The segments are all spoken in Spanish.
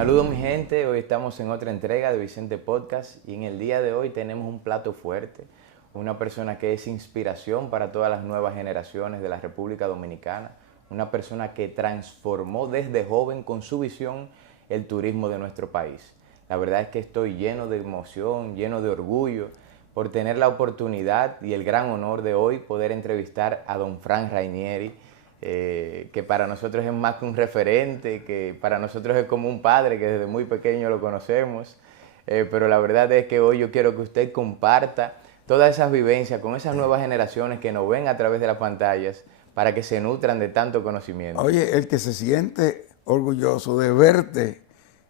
Saludos mi gente, hoy estamos en otra entrega de Vicente Podcast y en el día de hoy tenemos un plato fuerte, una persona que es inspiración para todas las nuevas generaciones de la República Dominicana, una persona que transformó desde joven con su visión el turismo de nuestro país. La verdad es que estoy lleno de emoción, lleno de orgullo por tener la oportunidad y el gran honor de hoy poder entrevistar a don Frank Rainieri, que para nosotros es más que un referente, que para nosotros es como un padre que desde muy pequeño lo conocemos, pero la verdad es que hoy yo quiero que usted comparta todas esas vivencias con esas nuevas generaciones que nos ven a través de las pantallas para que se nutran de tanto conocimiento. Oye, el que se siente orgulloso de verte,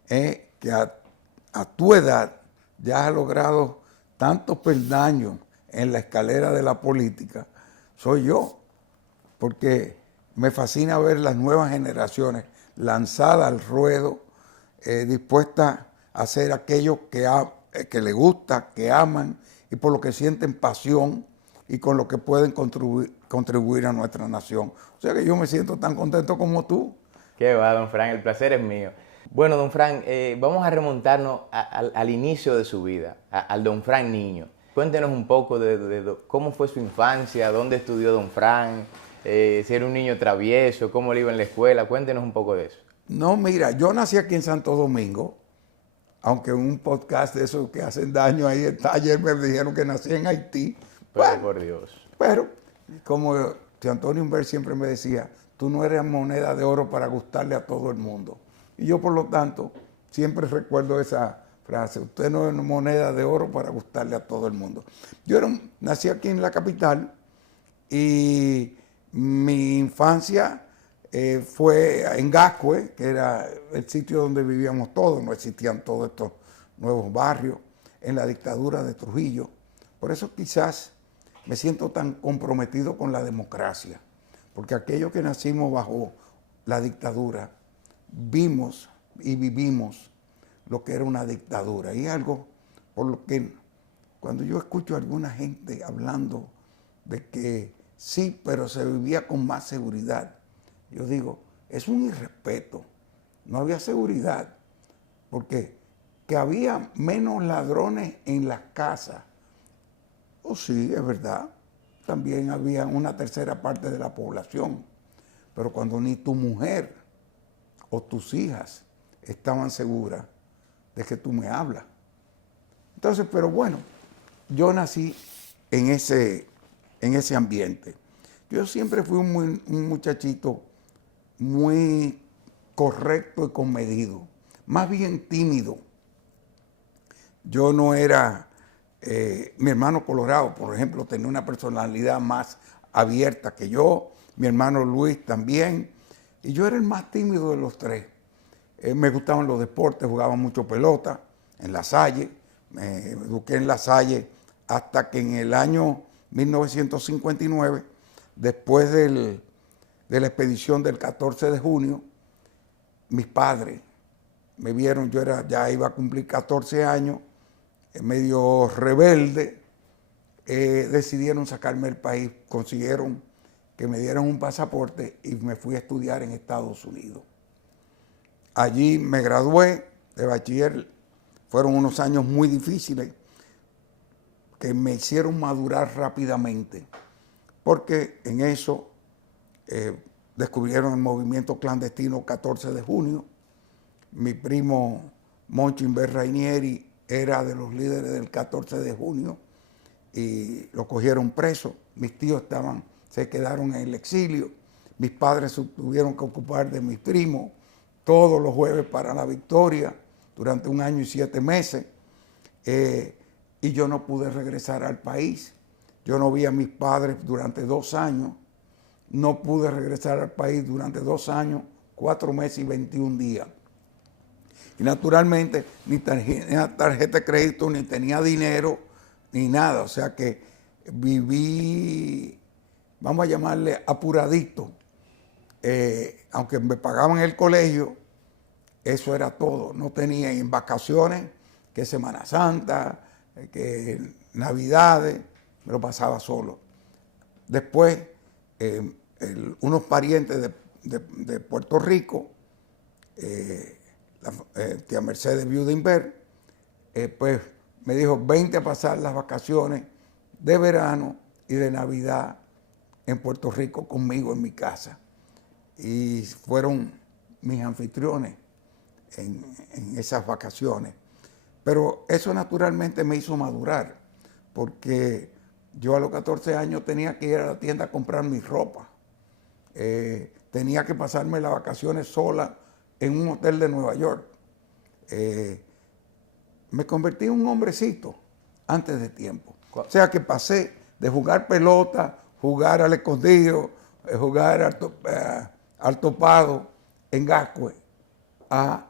que a tu edad ya has logrado tantos peldaños en la escalera de la política, soy yo, porque me fascina ver las nuevas generaciones lanzadas al ruedo, dispuestas a hacer aquello que les gusta, que aman y por lo que sienten pasión y con lo que pueden contribuir a nuestra nación. O sea que yo me siento tan contento como tú. Qué va, don Frank, el placer es mío. Bueno, don Frank, vamos a remontarnos al inicio de su vida, al don Frank niño. Cuéntenos un poco de cómo fue su infancia, dónde estudió don Frank, si era un niño travieso, cómo le iba en la escuela. Cuéntenos un poco de eso. No, mira, yo nací aquí en Santo Domingo, aunque en un podcast de esos que hacen daño ahí, ayer me dijeron que nací en Haití. Pero Bueno, por Dios. pero como tío Antonio Humbert siempre me decía, tú no eres moneda de oro para gustarle a todo el mundo. Y yo, por lo tanto, siempre recuerdo esa frase, usted no es moneda de oro para gustarle a todo el mundo. Nací aquí en la capital y mi infancia fue en Gascue, que era el sitio donde vivíamos todos, no existían todos estos nuevos barrios, en la dictadura de Trujillo. Por eso quizás me siento tan comprometido con la democracia, porque aquellos que nacimos bajo la dictadura vimos y vivimos lo que era una dictadura. Y algo por lo que cuando yo escucho a alguna gente hablando de que sí, pero se vivía con más seguridad, yo digo, es un irrespeto. No había seguridad, porque que había menos ladrones en las casas. Oh, sí, es verdad. También había una tercera parte de la población. Pero cuando ni tu mujer o tus hijas estaban seguras de que tú me hablas. Entonces, pero bueno, yo nací en ese ambiente. Yo siempre fui un muchachito muy correcto y comedido, más bien tímido. Yo no era, mi hermano Colorado, por ejemplo, tenía una personalidad más abierta que yo, mi hermano Luis también, y yo era el más tímido de los tres. Me gustaban los deportes, jugaba mucho pelota en La Salle, me eduqué en La Salle hasta que en el año 1959, después de la expedición del 14 de junio, mis padres me vieron, ya iba a cumplir 14 años, medio rebelde, decidieron sacarme del país, consiguieron que me dieran un pasaporte y me fui a estudiar en Estados Unidos. Allí me gradué de bachiller, fueron unos años muy difíciles que me hicieron madurar rápidamente, porque en eso descubrieron el movimiento clandestino 14 de junio. Mi primo Moncho Humbert Rainieri era de los líderes del 14 de junio y lo cogieron preso. Mis tíos se quedaron en el exilio. Mis padres tuvieron que ocupar de mis primos todos los jueves para la Victoria durante 1 año y 7 meses. Y yo no pude regresar al país. Yo no vi a mis padres durante 2 años. No pude regresar al país durante 2 años, 4 meses y 21 días. Y naturalmente ni tenía tarjeta de crédito, ni tenía dinero, ni nada. O sea que viví, vamos a llamarle apuradito. Aunque me pagaban el colegio, eso era todo. No tenía en vacaciones, que Semana Santa, que Navidades, me lo pasaba solo. Después, unos parientes de Puerto Rico tía Mercedes Viuda Inver, pues me dijo, vente a pasar las vacaciones de verano y de Navidad en Puerto Rico conmigo en mi casa. Y fueron mis anfitriones en esas vacaciones. Pero eso naturalmente me hizo madurar, porque yo a los 14 años tenía que ir a la tienda a comprar mi ropa. Tenía que pasarme las vacaciones sola en un hotel de Nueva York. Me convertí en un hombrecito antes de tiempo. O sea que pasé de jugar pelota, jugar al escondido, jugar al topado en Gascue, a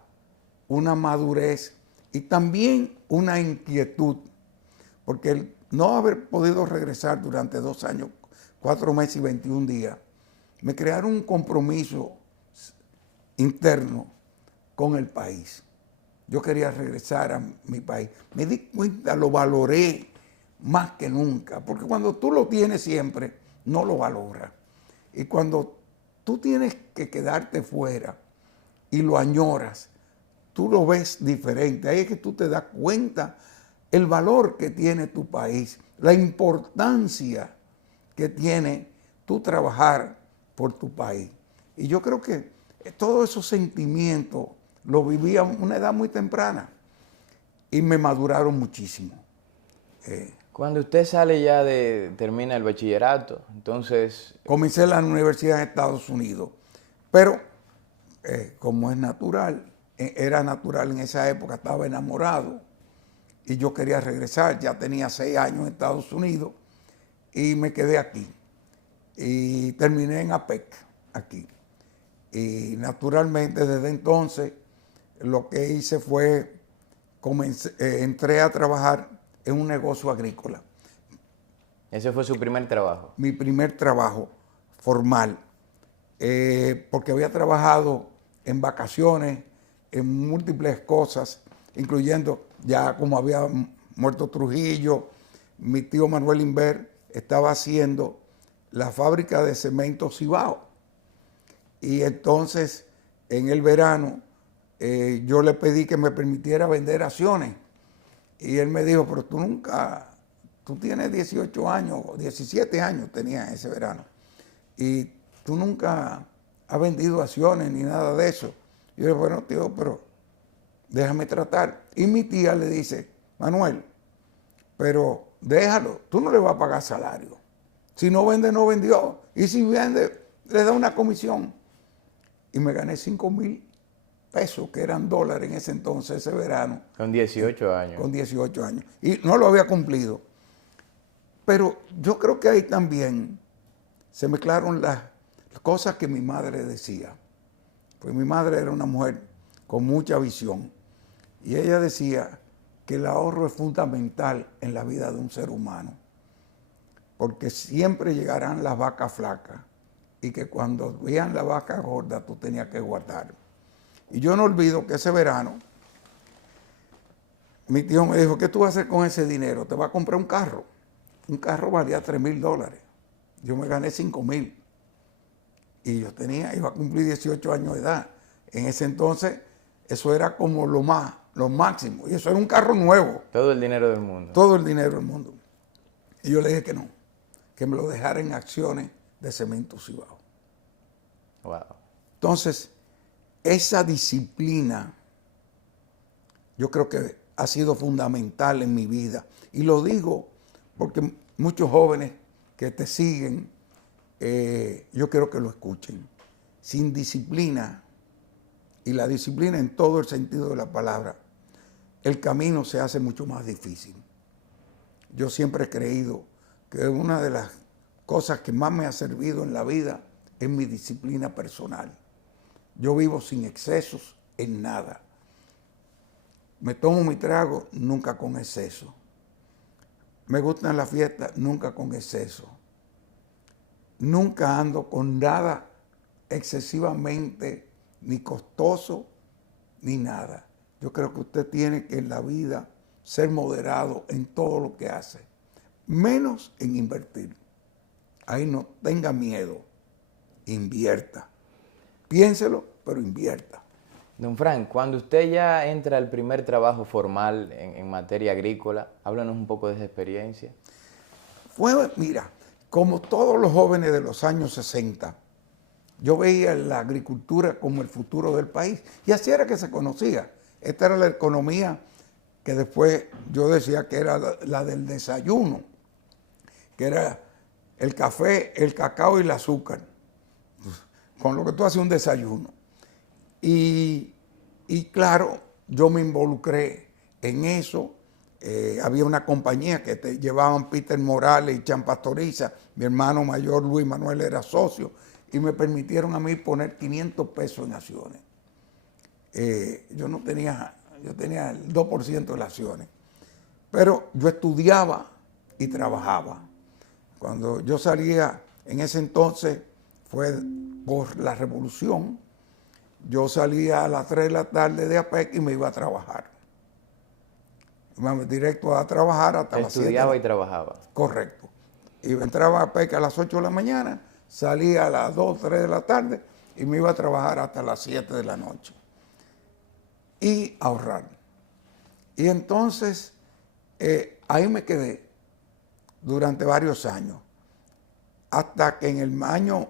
una madurez y también una inquietud, porque el no haber podido regresar durante 2 años, 4 meses y 21 días, me crearon un compromiso interno con el país. Yo quería regresar a mi país. Me di cuenta, lo valoré más que nunca, porque cuando tú lo tienes siempre, no lo valoras. Y cuando tú tienes que quedarte fuera y lo añoras, tú lo ves diferente. Ahí es que tú te das cuenta el valor que tiene tu país, la importancia que tiene tú trabajar por tu país. Y yo creo que todos esos sentimientos los viví a una edad muy temprana y me maduraron muchísimo. Cuando usted sale ya termina el bachillerato, entonces... Comencé la universidad en Estados Unidos, pero como es natural, era natural en esa época, estaba enamorado y yo quería regresar, ya tenía 6 años en Estados Unidos y me quedé aquí. Y terminé en APEC, aquí. Y naturalmente desde entonces lo que hice fue, entré a trabajar en un negocio agrícola. ¿Ese fue su primer trabajo? Mi primer trabajo formal, porque había trabajado en vacaciones, en múltiples cosas, incluyendo ya como había muerto Trujillo, mi tío Manuel Inver estaba haciendo la fábrica de cemento Cibao. Y entonces en el verano yo le pedí que me permitiera vender acciones. Y él me dijo, pero tú tienes 18 años, 17 años tenía ese verano, y tú nunca has vendido acciones ni nada de eso. Y yo le dije, bueno, tío, pero déjame tratar. Y mi tía le dice, Manuel, pero déjalo, tú no le vas a pagar salario. Si no vende, no vendió. Y si vende, le da una comisión. Y me gané 5,000 pesos, que eran dólares en ese entonces, ese verano. Con 18 años. Con 18 años. Y no lo había cumplido. Pero yo creo que ahí también se mezclaron las cosas que mi madre decía. Pues mi madre era una mujer con mucha visión. Y ella decía que el ahorro es fundamental en la vida de un ser humano. Porque siempre llegarán las vacas flacas. Y que cuando vean la vaca gorda, tú tenías que guardar. Y yo no olvido que ese verano, mi tío me dijo, ¿qué tú vas a hacer con ese dinero? Te vas a comprar un carro. Un carro valía $3,000. Yo me gané 5,000. Y yo iba a cumplir 18 años de edad. En ese entonces, eso era como lo máximo. Y eso era un carro nuevo. Todo el dinero del mundo. Todo el dinero del mundo. Y yo le dije que no, que me lo dejara en acciones de cemento Cibao. Wow. Entonces, esa disciplina, yo creo que ha sido fundamental en mi vida. Y lo digo porque muchos jóvenes que te siguen, yo quiero que lo escuchen. Sin disciplina, y la disciplina en todo el sentido de la palabra, el camino se hace mucho más difícil. Yo siempre he creído que una de las cosas que más me ha servido en la vida es mi disciplina personal. Yo vivo sin excesos en nada. Me tomo mi trago, nunca con exceso. Me gustan las fiestas, nunca con exceso. Nunca ando con nada excesivamente ni costoso ni nada. Yo creo que usted tiene que en la vida ser moderado en todo lo que hace, menos en invertir. Ahí no tenga miedo, invierta. Piénselo, pero invierta. Don Frank, cuando usted ya entra al primer trabajo formal en materia agrícola, háblanos un poco de esa experiencia. Mira, como todos los jóvenes de los años 60, yo veía la agricultura como el futuro del país. Y así era que se conocía. Esta era la economía que después yo decía que era la del desayuno, que era el café, el cacao y el azúcar, con lo que tú haces un desayuno. Y claro, yo me involucré en eso. Había una compañía que llevaban Peter Morales y Chan Pastoriza. Mi hermano mayor Luis Manuel era socio y me permitieron a mí poner 500 pesos en acciones. Yo tenía el 2% de las acciones, pero yo estudiaba y trabajaba. Cuando yo salía, en ese entonces fue por la revolución, yo salía a las 3 de la tarde de APEC y me iba a trabajar. Iba directo a trabajar hasta las 7. Estudiaba y trabajaba. Correcto. Y entraba a APEC a las 8 de la mañana, salía a las 2, 3 de la tarde y me iba a trabajar hasta las 7 de la noche. Y ahorrar. Y entonces ahí me quedé durante varios años, hasta que en el año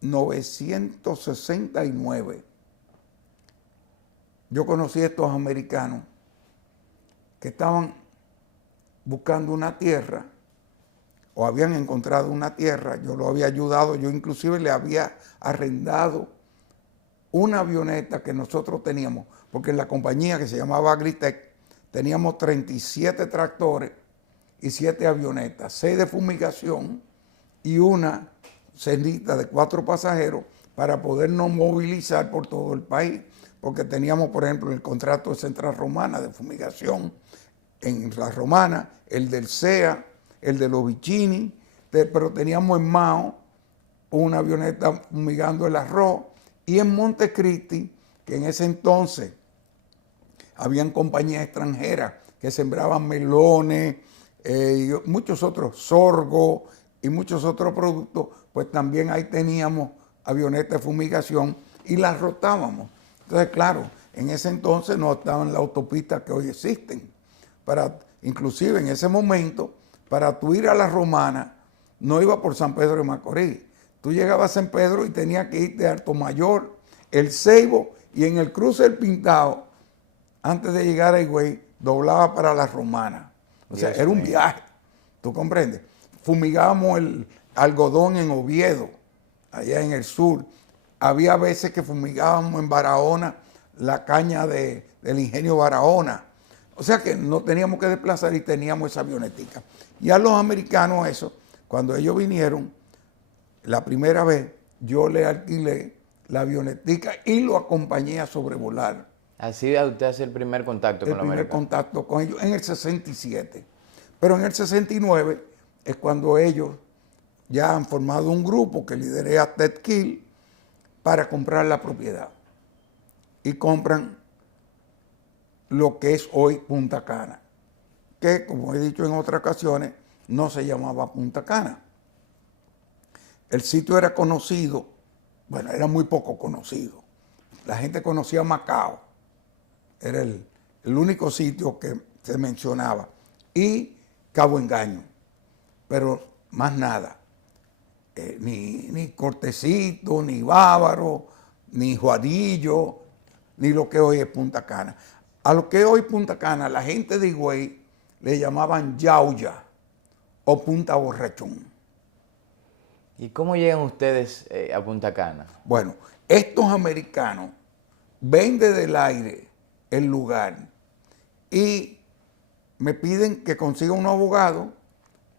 1969 yo conocí a estos americanos que estaban buscando una tierra o habían encontrado una tierra. Yo lo había ayudado, yo inclusive le había arrendado una avioneta que nosotros teníamos, porque en la compañía que se llamaba Agritech teníamos 37 tractores y 7 avionetas, 6 de fumigación y una cenita de 4 pasajeros para podernos movilizar por todo el país, porque teníamos, por ejemplo, el contrato de Central Romana de fumigación en la Romana, el del CEA, el de los Vicini, pero teníamos en Mao una avioneta fumigando el arroz, y en Montecristi, que en ese entonces habían compañías extranjeras que sembraban melones, y muchos otros, sorgo y muchos otros productos, pues también ahí teníamos avionetas de fumigación y las rotábamos. Entonces, claro, en ese entonces no estaban las autopistas que hoy existen. Inclusive en ese momento, para tú ir a la Romana, no iba por San Pedro de Macorís. Tú llegabas a San Pedro y tenías que irte a Altomayor, El Ceibo, y en el cruce del Pintado, antes de llegar a Higüey, doblaba para la Romana. O sea, era un viaje, ¿tú comprendes? Fumigábamos el algodón en Oviedo, allá en el sur. Había veces que fumigábamos en Barahona la caña del ingenio Barahona. O sea que no teníamos que desplazar y teníamos esa avionetica. Y a los americanos eso, cuando ellos vinieron, la primera vez yo le alquilé la avionetica y lo acompañé a sobrevolar. Así usted hace el primer contacto con los americanos. El primer contacto con ellos en el 67. Pero en el 69 es cuando ellos ya han formado un grupo que lideré a Ted Kill para comprar la propiedad. Y compran lo que es hoy Punta Cana, que como he dicho en otras ocasiones, no se llamaba Punta Cana. El sitio era conocido, bueno, era muy poco conocido. La gente conocía Macao, era el único sitio que se mencionaba, y Cabo Engaño, pero más nada. Ni Cortecito, ni Bávaro, ni Juarillo, ni lo que hoy es Punta Cana. A lo que hoy Punta Cana, la gente de Higüey le llamaban Yauya o Punta Borrachón. ¿Y cómo llegan ustedes a Punta Cana? Bueno, estos americanos ven desde el aire el lugar y me piden que consiga un abogado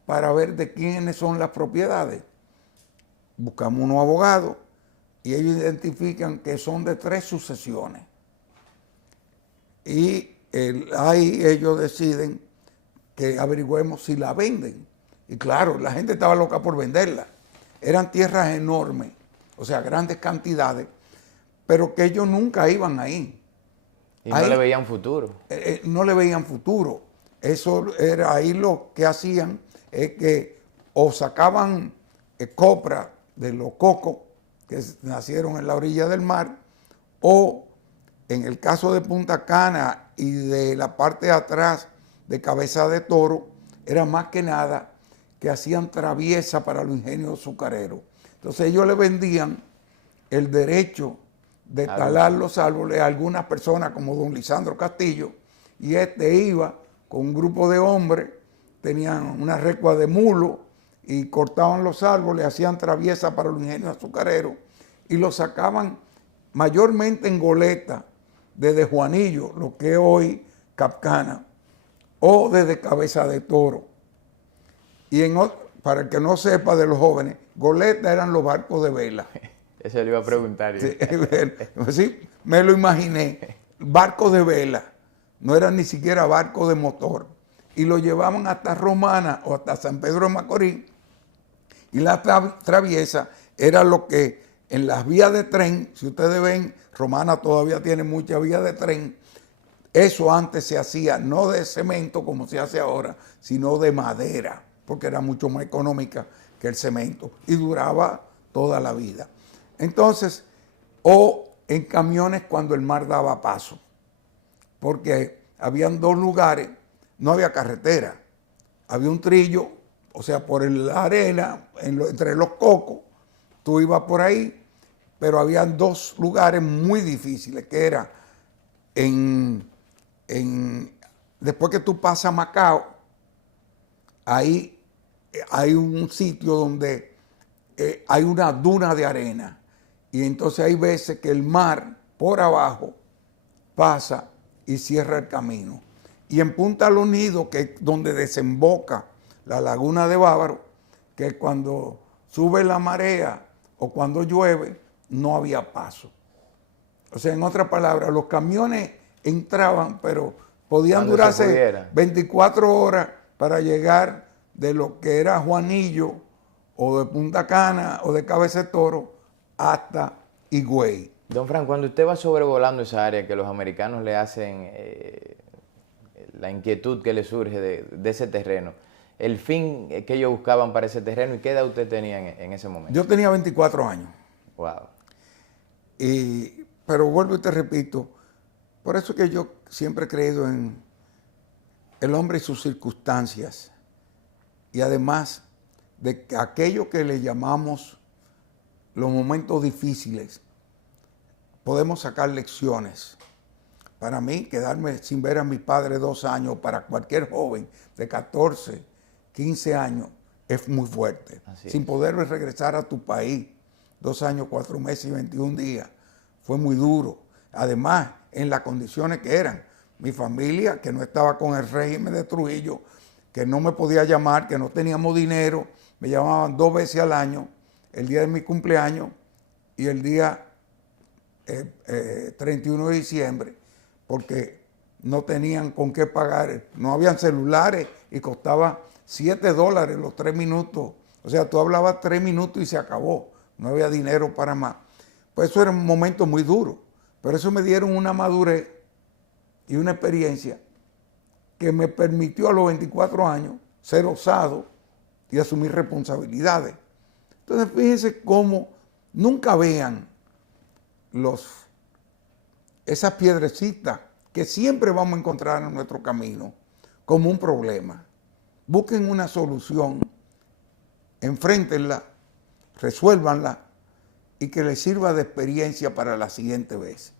para ver de quiénes son las propiedades. Buscamos unos abogados y ellos identifican que son de 3 sucesiones. Y ahí ellos deciden que averigüemos si la venden. Y claro, la gente estaba loca por venderla. Eran tierras enormes, o sea, grandes cantidades, pero que ellos nunca iban ahí. Y ahí, no le veían futuro. No le veían futuro. Eso era ahí lo que hacían, es que o sacaban copra de los cocos que nacieron en la orilla del mar, o en el caso de Punta Cana y de la parte de atrás de Cabeza de Toro, era más que nada que hacían traviesa para los ingenios azucareros. Entonces ellos le vendían el derecho de talar los árboles a algunas personas como don Lisandro Castillo, y este iba con un grupo de hombres, tenían una recua de mulo y cortaban los árboles, hacían traviesa para los ingenios azucareros y los sacaban mayormente en goleta desde Juanillo, lo que es hoy Capcana, o desde Cabeza de Toro. Y para el que no sepa de los jóvenes, goleta eran los barcos de vela. Eso le iba a preguntar. Sí, sí, me lo imaginé. Barcos de vela, no eran ni siquiera barcos de motor. Y lo llevaban hasta Romana o hasta San Pedro de Macorís. Y la traviesa era lo que en las vías de tren, si ustedes ven, Romana todavía tiene muchas vías de tren. Eso antes se hacía no de cemento como se hace ahora, sino de madera, porque era mucho más económica que el cemento y duraba toda la vida. Entonces, o en camiones cuando el mar daba paso, porque habían dos lugares, no había carretera, había un trillo, o sea, por la arena, entre los cocos, tú ibas por ahí, pero habían dos lugares muy difíciles, que era después que tú pasas a Macao, ahí hay un sitio donde hay una duna de arena, y entonces hay veces que el mar por abajo pasa y cierra el camino. Y en Punta Los Nidos, que es donde desemboca la laguna de Bávaro, que cuando sube la marea o cuando llueve, no había paso. O sea, en otras palabras, los camiones entraban, pero podían Cuando durarse 24 horas para llegar de lo que era Juanillo o de Punta Cana o de Cabeza de Toro hasta Higüey. Don Fran, cuando usted va sobrevolando esa área que los americanos le hacen, la inquietud que le surge de ese terreno, el fin que ellos buscaban para ese terreno, ¿y qué edad usted tenía en ese momento? Yo tenía 24 años. Wow. Pero vuelvo y te repito, por eso que yo siempre he creído en el hombre y sus circunstancias, y además de que aquello que le llamamos los momentos difíciles, podemos sacar lecciones. Para mí, quedarme sin ver a mi padre 2 años, para cualquier joven de 14, 15 años, es muy fuerte. Sin poder regresar a tu país, 2 años, 4 meses y 21 días, fue muy duro. Además, en las condiciones que eran. Mi familia, que no estaba con el régimen de Trujillo, que no me podía llamar, que no teníamos dinero, me llamaban 2 veces al año, el día de mi cumpleaños y el día 31 de diciembre, porque no tenían con qué pagar, no habían celulares y costaba $7 los 3 minutos. O sea, tú hablabas 3 minutos y se acabó, no había dinero para más. Pues eso era un momento muy duro, pero eso me dieron una madurez y una experiencia que me permitió a los 24 años ser osado y asumir responsabilidades. Entonces, fíjense cómo nunca vean esas piedrecitas que siempre vamos a encontrar en nuestro camino como un problema. Busquen una solución, enfréntenla, resuélvanla y que les sirva de experiencia para la siguiente vez.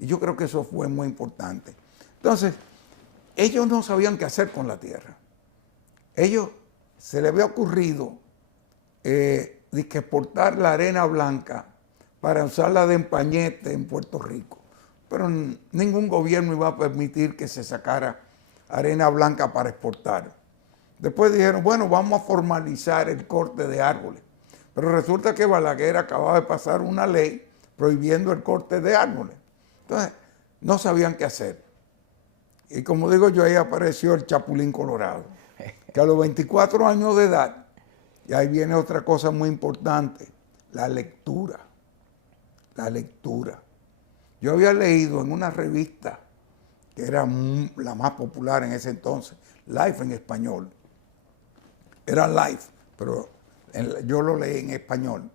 Y yo creo que eso fue muy importante. Entonces, ellos no sabían qué hacer con la tierra. Ellos se les había ocurrido de que exportar la arena blanca para usarla de empañete en Puerto Rico. Pero ningún gobierno iba a permitir que se sacara arena blanca para exportar. Después dijeron, bueno, vamos a formalizar el corte de árboles. Pero resulta que Balaguer acababa de pasar una ley prohibiendo el corte de árboles. Entonces, no sabían qué hacer. Y como digo yo, ahí apareció el Chapulín Colorado, que a los 24 años de edad, y ahí viene otra cosa muy importante, la lectura. La lectura. Yo había leído en una revista, que era la más popular en ese entonces, Life en español. Era Life, pero yo lo leí en español.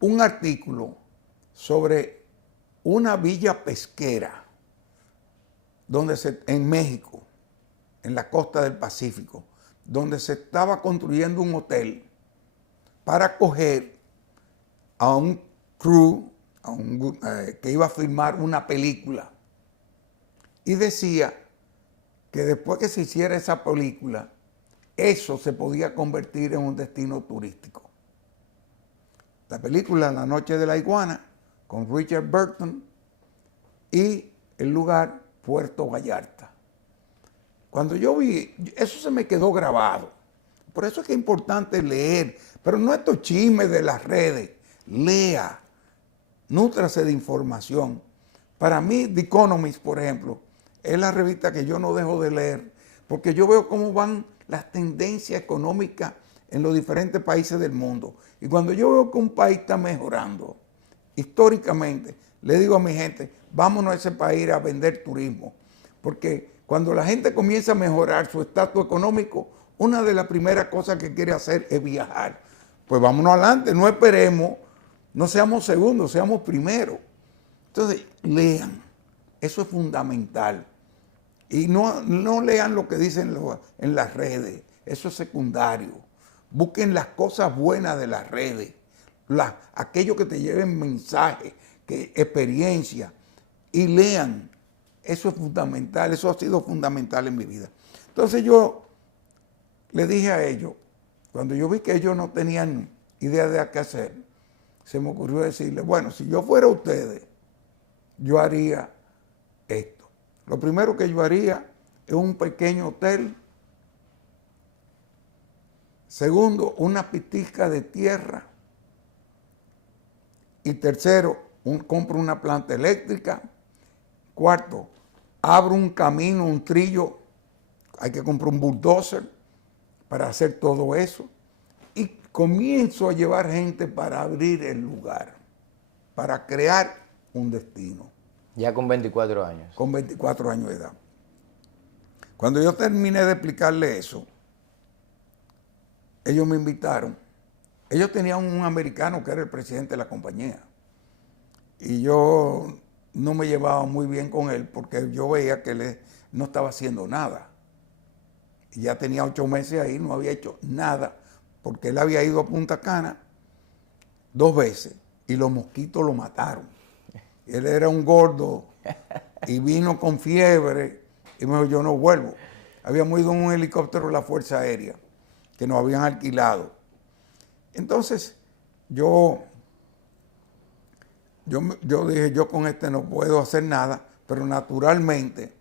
un artículo sobre una villa pesquera en México, en la costa del Pacífico, donde se estaba construyendo un hotel para acoger a un crew que iba a filmar una película. Y decía que después que se hiciera esa película, eso se podía convertir en un destino turístico. La película La Noche de la Iguana, con Richard Burton, y el lugar Puerto Vallarta. Cuando yo vi, eso se me quedó grabado. Por eso es que es importante leer, pero no estos chismes de las redes. Lea, nútrase de información. Para mí, The Economist, por ejemplo, es la revista que yo no dejo de leer, porque yo veo cómo van las tendencias económicas en los diferentes países del mundo. Y cuando yo veo que un país está mejorando, históricamente, le digo a mi gente, vámonos a ese país a vender turismo. Porque cuando la gente comienza a mejorar su estatus económico, una de las primeras cosas que quiere hacer es viajar. Pues vámonos adelante, no esperemos, no seamos segundos, seamos primeros. Entonces, lean, eso es fundamental. Y no lean lo que dicen en las redes, eso es secundario. Busquen las cosas buenas de las redes, aquello que te lleven mensajes, experiencia, y lean. Eso es fundamental, eso ha sido fundamental en mi vida. Entonces yo le dije a ellos, cuando yo vi que ellos no tenían idea de qué hacer, se me ocurrió decirles, bueno, si yo fuera ustedes, yo haría esto. Lo primero que yo haría es un pequeño hotel. Segundo, una pistica de tierra. Y tercero, compro una planta eléctrica. Cuarto, abro un camino, un trillo. Hay que comprar un bulldozer para hacer todo eso. Y comienzo a llevar gente para abrir el lugar, para crear un destino. Ya con 24 años. Con 24 años de edad. Cuando yo terminé de explicarle eso, ellos me invitaron. Ellos tenían un americano que era el presidente de la compañía. Y yo no me llevaba muy bien con él porque yo veía que él no estaba haciendo nada. Y ya tenía 8 meses ahí, no había hecho nada, porque él había ido a Punta Cana 2 veces y los mosquitos lo mataron. Él era un gordo y vino con fiebre y me dijo, yo no vuelvo. Habíamos ido en un helicóptero de la Fuerza Aérea que nos habían alquilado. Entonces, yo dije, yo con este no puedo hacer nada, pero naturalmente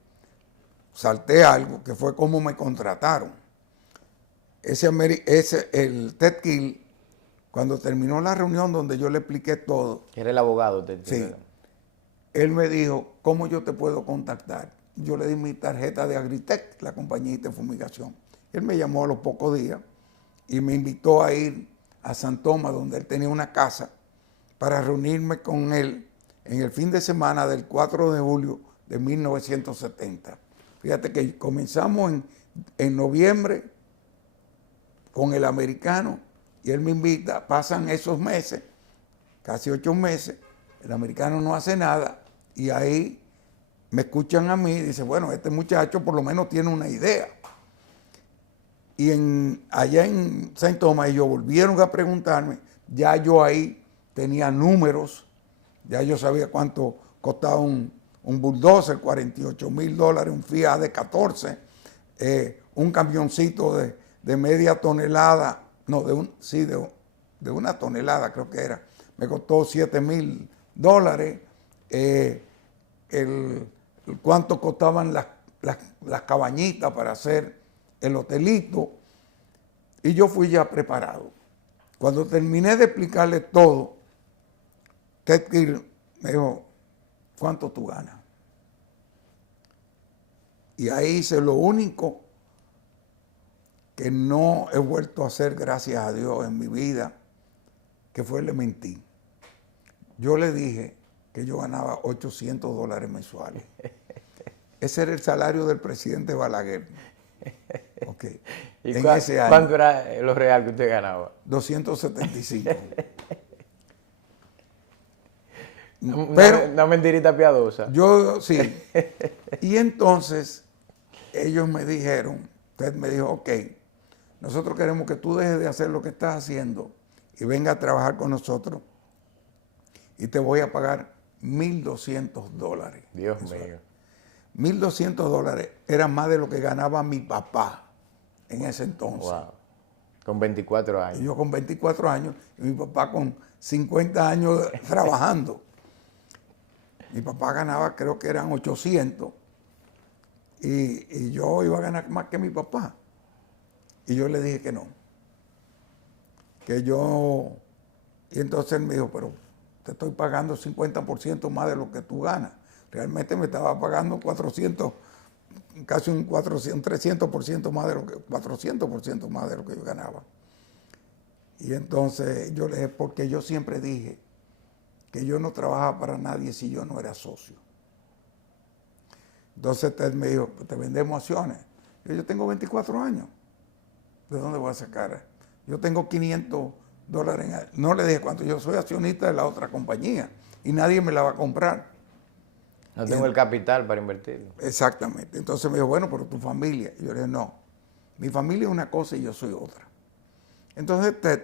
salté algo que fue como me contrataron. El Ted Gill, cuando terminó la reunión donde yo le expliqué todo. Era el abogado, Ted Gill. Sí. Él me dijo, ¿cómo yo te puedo contactar? Yo le di mi tarjeta de Agritech, la compañía de fumigación. Él me llamó a los pocos días y me invitó a ir a San Tomás, donde él tenía una casa, para reunirme con él en el fin de semana del 4 de julio de 1970. Fíjate que comenzamos en noviembre con el americano y él me invita, pasan esos meses, casi 8 meses, el americano no hace nada y ahí me escuchan a mí y dicen, bueno, este muchacho por lo menos tiene una idea. Y allá en Saint Thomas ellos volvieron a preguntarme, ya yo ahí tenía números, ya yo sabía cuánto costaba un bulldozer, $48,000, un Fiat de 14, un camioncito de media tonelada, no, de una tonelada creo que era, me costó $7,000, cuánto costaban las cabañitas para hacer el hotelito, y yo fui ya preparado. Cuando terminé de explicarle todo, Ted Gill me dijo, ¿cuánto tú ganas? Y ahí hice lo único que no he vuelto a hacer, gracias a Dios, en mi vida, que fue le mentí. Yo le dije que yo ganaba $800 mensuales. Ese era el salario del presidente Balaguer. Okay. ¿Y en ese año, cuánto era lo real que usted ganaba? 275. Pero una mentirita piadosa. yo sí. Y entonces ellos me dijeron, usted me dijo, ok, nosotros queremos que tú dejes de hacer lo que estás haciendo y venga a trabajar con nosotros y te voy a pagar $1,200. Dios Eso mío. $1,200 era más de lo que ganaba mi papá en ese entonces. Wow. Con 24 Y años. yo con 24 años y mi papá con 50 años trabajando. Mi papá ganaba, creo que eran 800 y yo iba a ganar más que mi papá. Y yo le dije que no. Y entonces él me dijo, pero te estoy pagando 50% más de lo que tú ganas. Realmente me estaba pagando 400, casi un 300% más de lo que, 400% más de lo que yo ganaba. Y entonces yo le dije, porque yo siempre dije que yo no trabajaba para nadie si yo no era socio. Entonces él me dijo, pues te vendemos acciones. Yo tengo 24 años. ¿De dónde voy a sacar? Yo tengo $500. No le dije cuánto, yo soy accionista de la otra compañía y nadie me la va a comprar. No tengo el capital para invertir. Exactamente. Entonces me dijo, bueno, pero tu familia. Y yo le dije, no, mi familia es una cosa y yo soy otra. Entonces Ted,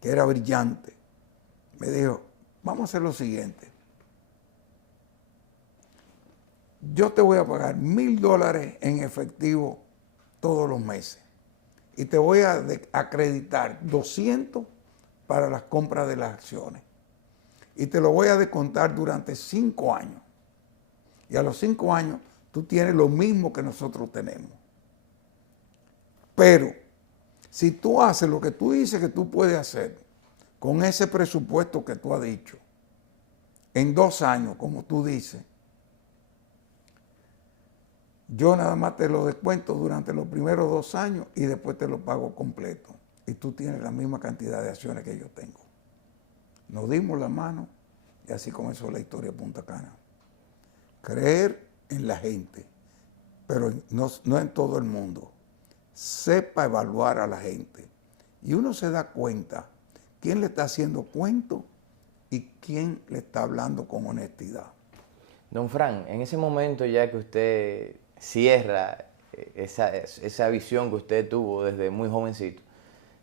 que era brillante, me dijo, vamos a hacer lo siguiente. Yo te voy a pagar $1,000 en efectivo todos los meses. Y te voy a acreditar 200 para las compras de las acciones. Y te lo voy a descontar durante 5 años. Y a los 5 años tú tienes lo mismo que nosotros tenemos. Pero si tú haces lo que tú dices que tú puedes hacer con ese presupuesto que tú has dicho, en 2 años, como tú dices, yo nada más te lo descuento durante los primeros 2 años y después te lo pago completo. Y tú tienes la misma cantidad de acciones que yo tengo. Nos dimos la mano y así comenzó la historia de Punta Cana. Creer en la gente, pero no en todo el mundo. Sepa evaluar a la gente. Y uno se da cuenta quién le está haciendo cuento y quién le está hablando con honestidad. Don Fran, en ese momento ya que usted cierra esa visión que usted tuvo desde muy jovencito,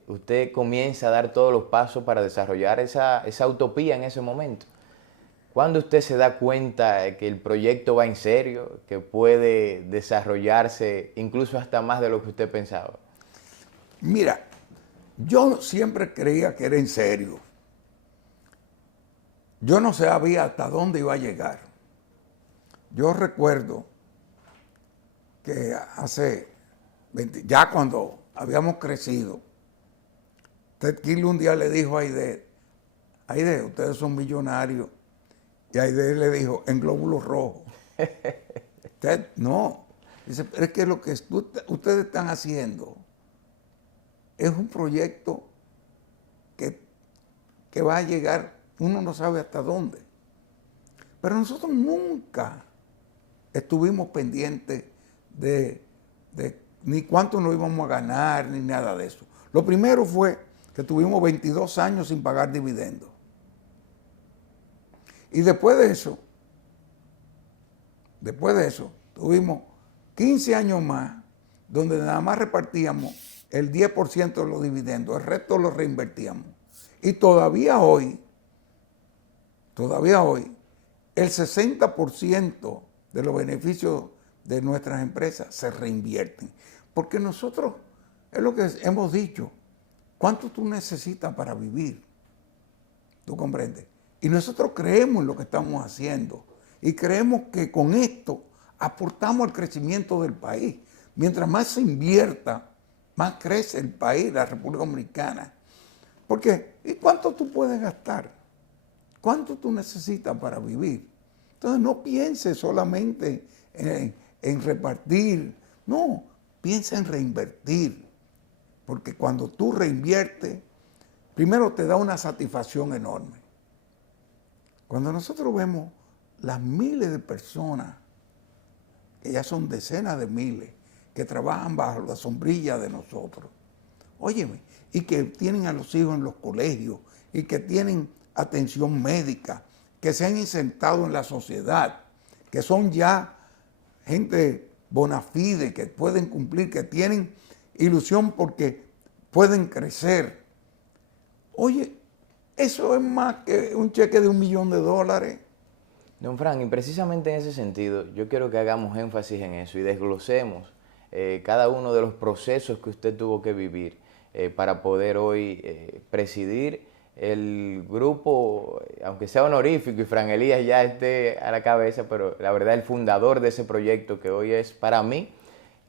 usted comienza a dar todos los pasos para desarrollar esa utopía en ese momento. ¿Cuándo usted se da cuenta que el proyecto va en serio, que puede desarrollarse incluso hasta más de lo que usted pensaba? Mira, yo siempre creía que era en serio. Yo no sabía hasta dónde iba a llegar. Yo recuerdo que ya cuando habíamos crecido, Ted Kille un día le dijo a Aide, ustedes son millonarios. Y Aide le dijo, en glóbulos rojos. Ted, no. Dice, pero es que lo que ustedes están haciendo es un proyecto que va a llegar, uno no sabe hasta dónde. Pero nosotros nunca estuvimos pendientes de ni cuánto nos íbamos a ganar, ni nada de eso. Lo primero fue que tuvimos 22 años sin pagar dividendos. Y después de eso, tuvimos 15 años más, donde nada más repartíamos el 10% de los dividendos, el resto lo reinvertíamos. Y todavía hoy, el 60% de los beneficios de nuestras empresas se reinvierten. Porque nosotros, es lo que hemos dicho, ¿cuánto tú necesitas para vivir? ¿Tú comprendes? Y nosotros creemos en lo que estamos haciendo y creemos que con esto aportamos al crecimiento del país. Mientras más se invierta, más crece el país, la República Dominicana. Porque, ¿y cuánto tú puedes gastar? ¿Cuánto tú necesitas para vivir? Entonces no pienses solamente en repartir, no, piensa en reinvertir. Porque cuando tú reinviertes, primero te da una satisfacción enorme. Cuando nosotros vemos las miles de personas, que ya son decenas de miles, que trabajan bajo la sombrilla de nosotros, óyeme, y que tienen a los hijos en los colegios, y que tienen atención médica, que se han insertado en la sociedad, que son ya gente bona fide, que pueden cumplir, que tienen ilusión porque pueden crecer. Oye, eso es más que un cheque de $1 millón. Don Fran, y precisamente en ese sentido, yo quiero que hagamos énfasis en eso y desglosemos cada uno de los procesos que usted tuvo que vivir para poder hoy presidir el grupo, aunque sea honorífico y Fran Elías ya esté a la cabeza, pero la verdad el fundador de ese proyecto que hoy es para mí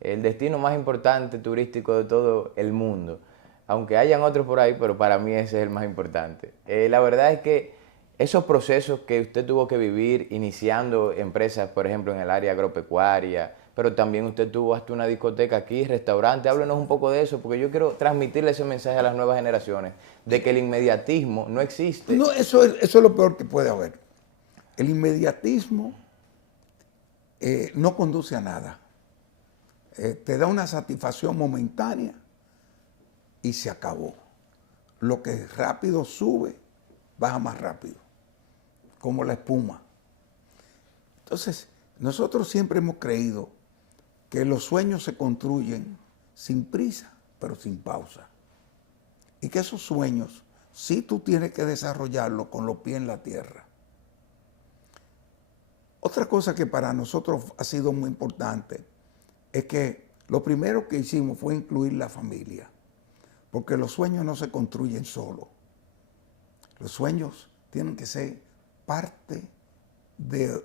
el destino más importante turístico de todo el mundo. Aunque hayan otros por ahí, pero para mí ese es el más importante. La verdad es que esos procesos que usted tuvo que vivir iniciando empresas, por ejemplo, en el área agropecuaria, pero también usted tuvo hasta una discoteca aquí, restaurante. Háblenos un poco de eso, porque yo quiero transmitirle ese mensaje a las nuevas generaciones, de que el inmediatismo no existe. No, eso es lo peor que puede haber. El inmediatismo no conduce a nada. Te da una satisfacción momentánea y se acabó. Lo que rápido sube, baja más rápido, como la espuma. Entonces, nosotros siempre hemos creído que los sueños se construyen sin prisa, pero sin pausa. Y que esos sueños, sí tú tienes que desarrollarlos con los pies en la tierra. Otra cosa que para nosotros ha sido muy importante es que lo primero que hicimos fue incluir la familia, porque los sueños no se construyen solos. Los sueños tienen que ser parte de...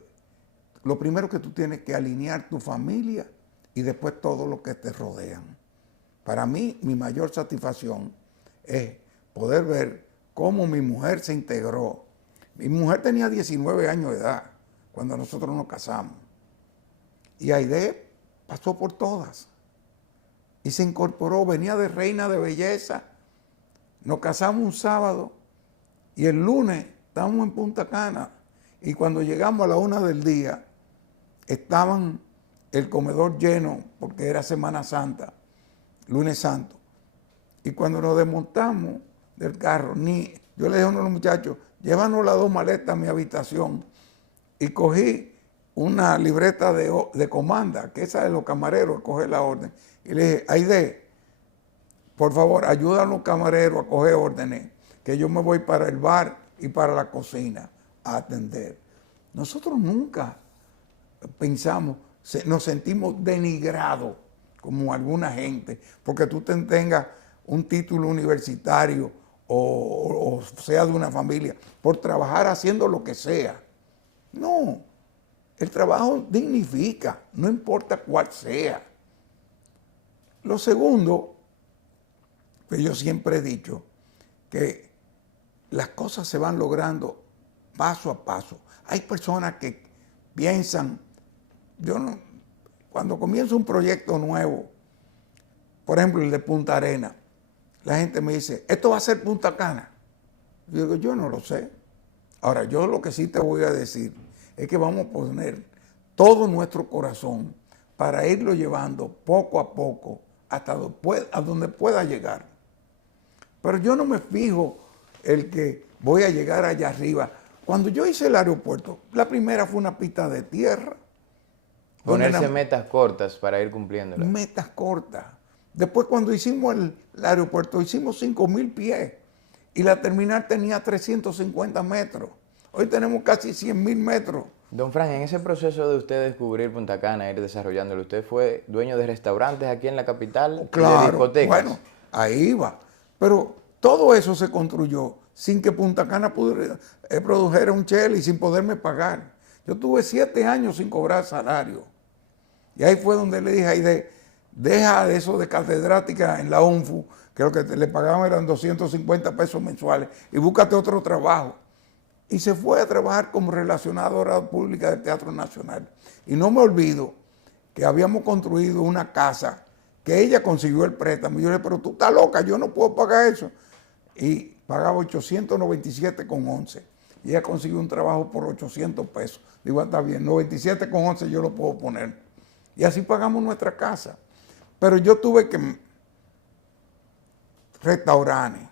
Lo primero que tú tienes que alinear tu familia y después todo lo que te rodean. Para mí, mi mayor satisfacción es poder ver cómo mi mujer se integró. Mi mujer tenía 19 años de edad cuando nosotros nos casamos. Y Aide pasó por todas. Y se incorporó, venía de reina de belleza. Nos casamos un sábado y el lunes estábamos en Punta Cana. Y cuando llegamos a la 1 del día, estaban el comedor lleno porque era Semana Santa, lunes santo. Y cuando nos desmontamos del carro, yo le dije a uno de los muchachos, llévanos las 2 maletas a mi habitación. Y cogí una libreta de comanda, que esa de los camareros, coger la orden. Y le dije, Aide, por favor, ayuda a los camareros a coger órdenes, que yo me voy para el bar y para la cocina a atender. Nosotros nunca pensamos, nos sentimos denigrados como alguna gente, porque tú tengas un título universitario o sea de una familia, por trabajar haciendo lo que sea. No, el trabajo dignifica, no importa cuál sea. Lo segundo, que yo siempre he dicho, que las cosas se van logrando paso a paso. Hay personas que piensan, cuando comienzo un proyecto nuevo, por ejemplo el de Punta Arenas, la gente me dice, ¿esto va a ser Punta Cana? Yo digo, yo no lo sé. Ahora, yo lo que sí te voy a decir es que vamos a poner todo nuestro corazón para irlo llevando poco a poco hasta a donde pueda llegar. Pero yo no me fijo el que voy a llegar allá arriba. Cuando yo hice el aeropuerto, la primera fue una pista de tierra. Ponerse metas cortas para ir cumpliéndolas. Metas cortas. Después cuando hicimos el aeropuerto, hicimos 5,000 pies y la terminal tenía 350 metros. Hoy tenemos casi 100,000 metros. Don Fran, en ese proceso de usted descubrir Punta Cana, ir desarrollándolo, ¿usted fue dueño de restaurantes aquí en la capital? Claro, y de discotecas? bueno, ahí va. Pero todo eso se construyó sin que Punta Cana produjera un chel y sin poderme pagar. Yo tuve 7 años sin cobrar salario. Y ahí fue donde le dije a Aide, deja de eso de catedrática en la ONFU, que lo que le pagaban eran 250 pesos mensuales, y búscate otro trabajo. Y se fue a trabajar como relacionadora pública del Teatro Nacional. Y no me olvido que habíamos construido una casa que ella consiguió el préstamo. Y yo le dije, pero tú estás loca, yo no puedo pagar eso. Y pagaba 897,11. Y ella consiguió un trabajo por 800 pesos. Digo, está bien, 97,11 yo lo puedo poner. Y así pagamos nuestra casa. Pero yo tuve que restaurantes,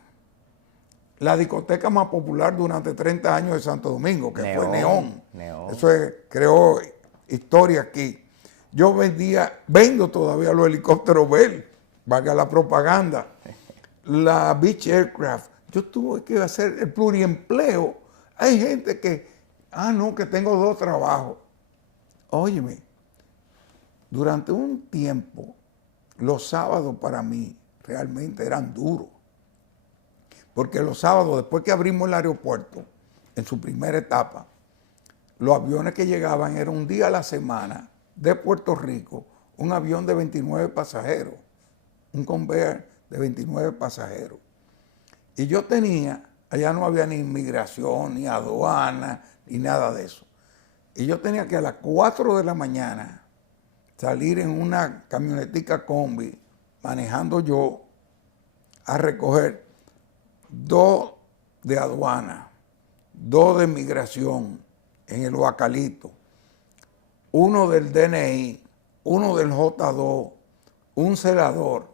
la discoteca más popular durante 30 años de Santo Domingo, que fue Neón. Neón. Eso creó historia aquí. Yo vendo todavía los helicópteros Bell, valga la propaganda, la Beach Aircraft. Yo tuve que hacer el pluriempleo. Hay gente que, no, que tengo 2 trabajos. Óyeme, durante un tiempo, los sábados para mí realmente eran duros. Porque los sábados, después que abrimos el aeropuerto, en su primera etapa, los aviones que llegaban eran un día a la semana de Puerto Rico, un avión de 29 pasajeros, un Convair de 29 pasajeros. Y yo tenía, allá no había ni inmigración, ni aduana, ni nada de eso. Y yo tenía que a las 4 de la mañana salir en una camionetica combi, manejando yo, a recoger 2 de aduana, 2 de inmigración en el Huacalito, 1 del DNI, 1 del J2, un celador.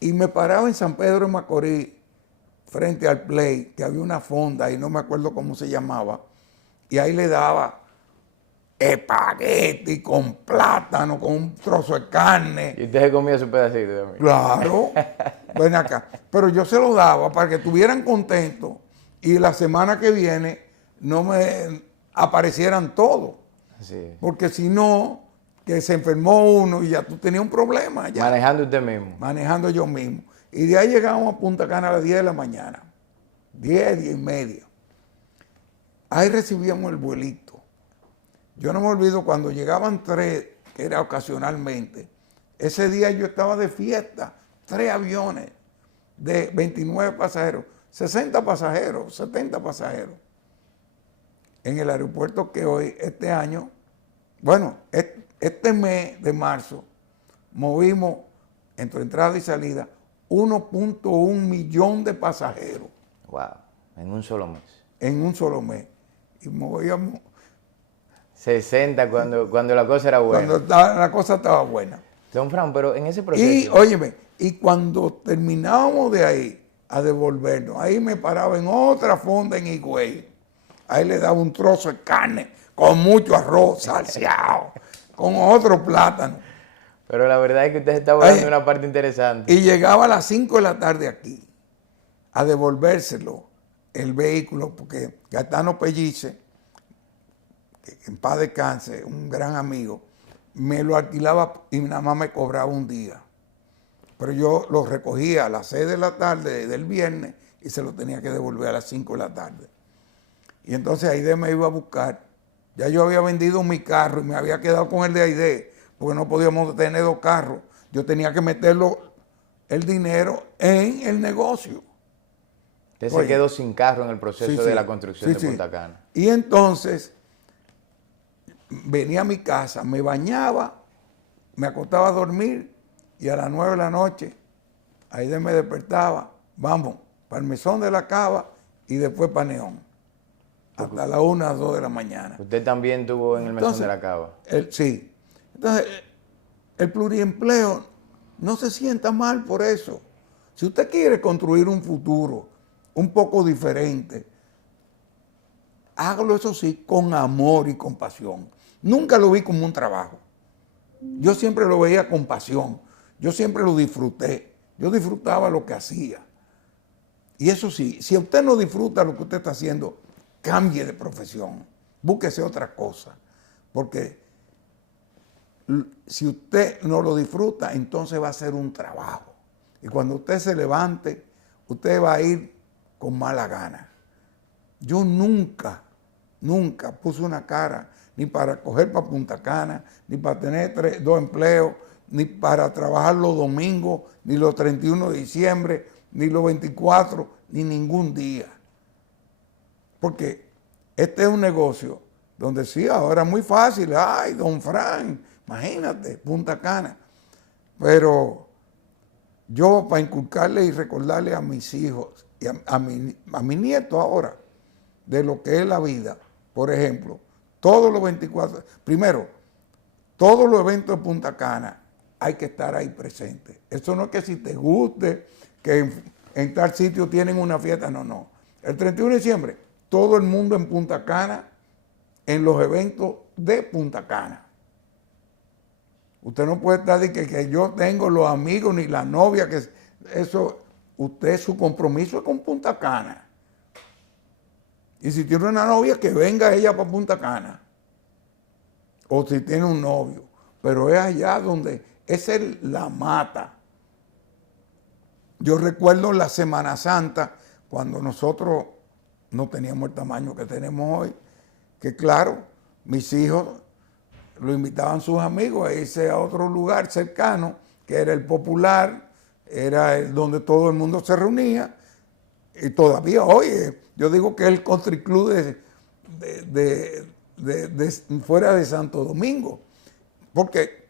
Y me paraba en San Pedro de Macorís, frente al Play, que había una fonda, y no me acuerdo cómo se llamaba, y ahí le daba espagueti con plátano, con un trozo de carne. ¿Y usted se comía su pedacito también? Claro, ven acá. Pero yo se lo daba para que estuvieran contentos y la semana que viene no me aparecieran todos. Sí. Porque si no, que se enfermó uno y ya tú tenías un problema. Ya. Manejando usted mismo. Manejando yo mismo. Y de ahí llegamos a Punta Cana a las 10 de la mañana. 10, 10 y media. Ahí recibíamos el vuelito. Yo no me olvido cuando llegaban 3, que era ocasionalmente. Ese día yo estaba de fiesta. 3 aviones de 29 pasajeros. 60 pasajeros, 70 pasajeros. En el aeropuerto que hoy, este año, bueno, este mes de marzo, movimos entre entrada y salida 1.1 millón de pasajeros. Wow, en un solo mes. En un solo mes. Y movíamos 60 cuando la cosa era buena. cuando la cosa estaba buena. Don Fran, pero en ese proceso... Y, óyeme, y cuando terminábamos de ahí a devolvernos, ahí me paraba en otra fonda en Higüey. Ahí le daba un trozo de carne con mucho arroz salseado, con otro plátano. Pero la verdad es que usted está hablando de una parte interesante. Y llegaba a las 5 de la tarde aquí a devolvérselo el vehículo, porque Gaetano Pellice, que en paz descanse, un gran amigo, me lo alquilaba y nada más me cobraba un día. Pero yo lo recogía a las 6 de la tarde del viernes y se lo tenía que devolver a las 5 de la tarde. Y entonces Aide me iba a buscar. Ya yo había vendido mi carro y me había quedado con el de Aide, porque no podíamos tener 2 carros. Yo tenía que meterlo el dinero en el negocio. Usted se quedó sin carro en el proceso de la construcción de Punta Cana. Y entonces venía a mi casa, me bañaba, me acostaba a dormir y a las 9 de la noche Aide me despertaba, vamos, para el mesón de la Cava y después para Neón. Hasta las 1 a 2 de la mañana. ¿Usted también tuvo en el mesón de la Cava? Sí. Entonces, el pluriempleo no se sienta mal por eso. Si usted quiere construir un futuro un poco diferente, hágalo, eso sí, con amor y con pasión. Nunca lo vi como un trabajo. Yo siempre lo veía con pasión. Yo siempre lo disfruté. Yo disfrutaba lo que hacía. Y eso sí, si usted no disfruta lo que usted está haciendo, cambie de profesión. Búsquese otra cosa. Porque si usted no lo disfruta, entonces va a ser un trabajo. Y cuando usted se levante, usted va a ir con mala gana. Yo nunca puse una cara ni para coger para Punta Cana, ni para tener 2 empleos, ni para trabajar los domingos, ni los 31 de diciembre, ni los 24, ni ningún día. Porque este es un negocio donde sí, ahora es muy fácil. Ay, don Fran, imagínate, Punta Cana. Pero yo, para inculcarle y recordarle a mis hijos y a mi nieto ahora de lo que es la vida, por ejemplo, todos los 24, primero, todos los eventos de Punta Cana hay que estar ahí presentes. Eso no es que si te guste, que en tal sitio tienen una fiesta. No, no. El 31 de diciembre, todo el mundo en Punta Cana, en los eventos de Punta Cana. Usted no puede estar de que yo tengo los amigos ni la novia, que eso, usted su compromiso es con Punta Cana. Y si tiene una novia, que venga ella para Punta Cana. O si tiene un novio. Pero es allá donde, esa es la mata. Yo recuerdo la Semana Santa, cuando nosotros no teníamos el tamaño que tenemos hoy, que claro, mis hijos lo invitaban sus amigos a irse a otro lugar cercano, que era el Popular, era donde todo el mundo se reunía, y todavía hoy, yo digo que es el country club fuera de Santo Domingo, porque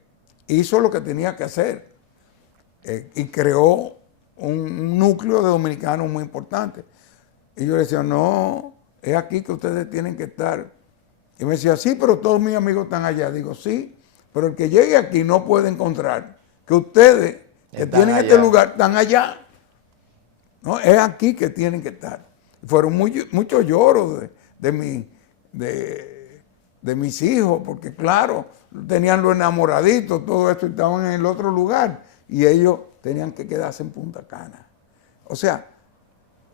hizo lo que tenía que hacer y creó un núcleo de dominicanos muy importante. Y yo le decía, no, es aquí que ustedes tienen que estar. Y me decía, sí, pero todos mis amigos están allá. Digo, sí, pero el que llegue aquí no puede encontrar que ustedes que tienen este lugar están allá. No, es aquí que tienen que estar. Fueron muchos lloros de mis hijos, porque claro, tenían los enamoraditos, todo esto, y estaban en el otro lugar, y ellos tenían que quedarse en Punta Cana. O sea,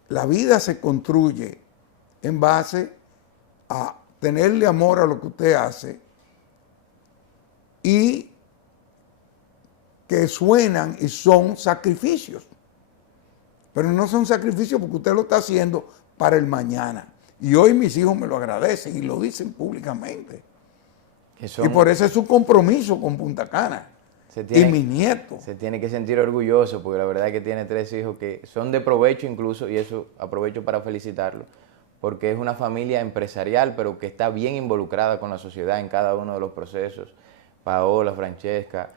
la vida se construye en base a tenerle amor a lo que usted hace y que suenan y son sacrificios. Pero no son sacrificios porque usted lo está haciendo para el mañana. Y hoy mis hijos me lo agradecen y lo dicen públicamente. Y por eso es su compromiso con Punta Cana. Y mis nietos. Se tiene que sentir orgulloso porque la verdad es que tiene 3 hijos que son de provecho incluso, y eso aprovecho para felicitarlo, porque es una familia empresarial pero que está bien involucrada con la sociedad en cada uno de los procesos. Paola, Francesca,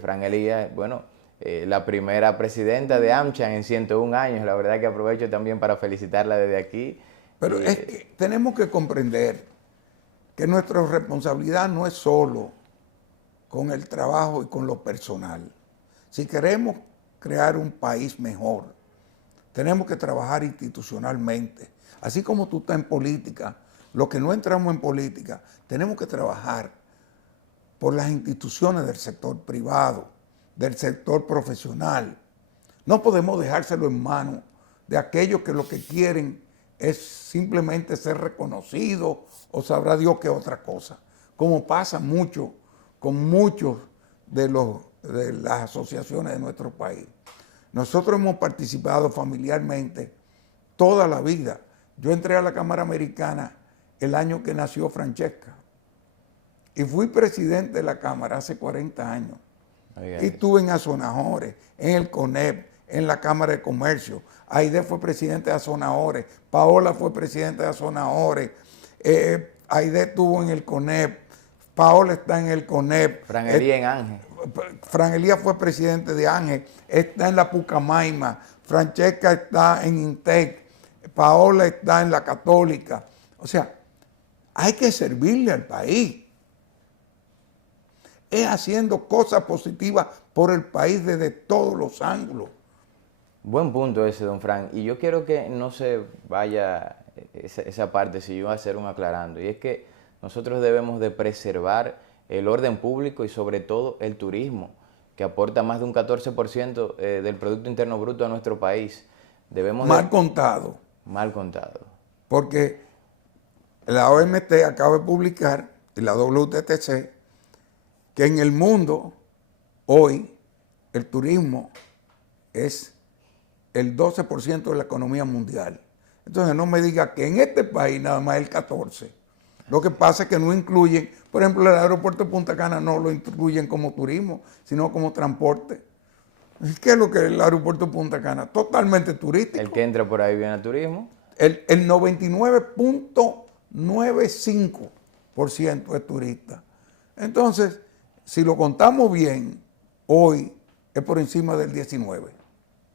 Fran Elías, bueno, la primera presidenta de AmCham en 101 años, la verdad que aprovecho también para felicitarla desde aquí. Pero es que tenemos que comprender que nuestra responsabilidad no es solo con el trabajo y con lo personal. Si queremos crear un país mejor, tenemos que trabajar institucionalmente. Así como tú estás en política, los que no entramos en política, tenemos que trabajar por las instituciones del sector privado, del sector profesional. No podemos dejárselo en manos de aquellos que lo que quieren es simplemente ser reconocidos o sabrá Dios qué otra cosa, como pasa mucho con muchos de las asociaciones de nuestro país. Nosotros hemos participado familiarmente toda la vida. Yo entré a la Cámara Americana el año que nació Francesca y fui presidente de la Cámara hace 40 años. Y estuve en Azonajores, en el CONEP, en la Cámara de Comercio. Aide fue presidente de Azonajores, Paola fue presidente de Azonajores, Aide estuvo en el CONEP, Paola está en el CONEP. Fran Elías en Ángel. Fran Elías fue presidente de Ángel, está en la Pucamaima, Francesca está en INTEC, Paola está en la Católica. O sea, hay que servirle al país. Es haciendo cosas positivas por el país desde todos los ángulos. Buen punto ese, don Fran. Y yo quiero que no se vaya esa parte, si yo voy a hacer un aclarando. Y es que nosotros debemos de preservar el orden público y sobre todo el turismo, que aporta más de un 14% del Producto Interno Bruto a nuestro país. Mal contado. Mal contado. Porque la OMT acaba de publicar, y la WTTC, que en el mundo hoy el turismo es el 12% de la economía mundial. Entonces no me diga que en este país nada más el 14%. Lo que pasa es que no incluyen, por ejemplo, el aeropuerto de Punta Cana no lo incluyen como turismo, sino como transporte. ¿Qué es lo que es el aeropuerto de Punta Cana? Totalmente turístico. El que entra por ahí viene al turismo. El 99.95% es turista. Entonces, si lo contamos bien, hoy es por encima del 19%.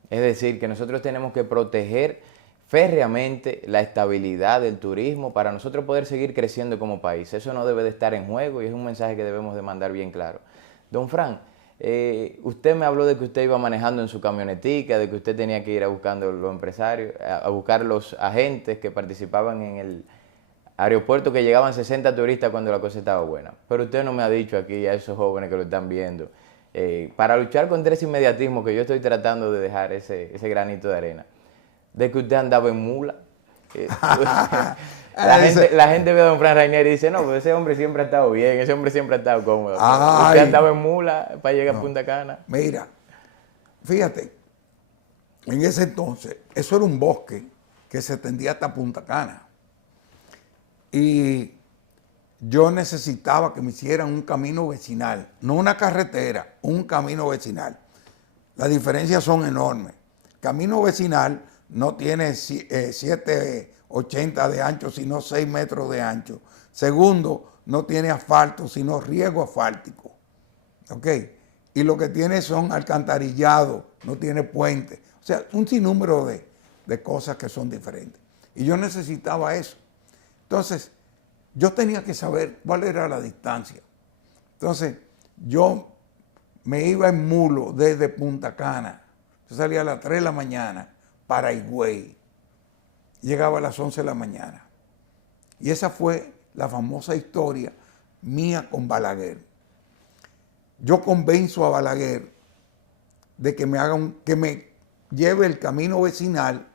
Es decir, que nosotros tenemos que proteger férreamente la estabilidad del turismo para nosotros poder seguir creciendo como país. Eso no debe de estar en juego y es un mensaje que debemos de mandar bien claro. Don Fran, Usted me habló de que usted iba manejando en su camionetica, de que usted tenía que ir a buscando los empresarios, a buscar los agentes que participaban en el aeropuerto, que llegaban 60 turistas cuando la cosa estaba buena. Pero usted no me ha dicho aquí a esos jóvenes que lo están viendo, para luchar contra ese inmediatismo que yo estoy tratando de dejar ese granito de arena, de que usted andaba en mula. La gente ve a don Fran Rainieri y dice, no, pues ese hombre siempre ha estado bien, ese hombre siempre ha estado cómodo. Usted andaba en mula para llegar a Punta Cana. Mira, fíjate, en ese entonces, eso era un bosque que se tendía hasta Punta Cana. Y yo necesitaba que me hicieran un camino vecinal, no una carretera, un camino vecinal. Las diferencias son enormes. Camino vecinal no tiene 7,80 de ancho, sino 6 metros de ancho. Segundo, no tiene asfalto, sino riego asfáltico. ¿Ok? Y lo que tiene son alcantarillados, no tiene puente. O sea, un sinnúmero de cosas que son diferentes. Y yo necesitaba eso. Entonces, yo tenía que saber cuál era la distancia. Entonces, yo me iba en mulo desde Punta Cana. Yo salía a las 3 de la mañana para Higüey. Llegaba a las 11 de la mañana. Y esa fue la famosa historia mía con Balaguer. Yo convenzo a Balaguer de que que me lleve el camino vecinal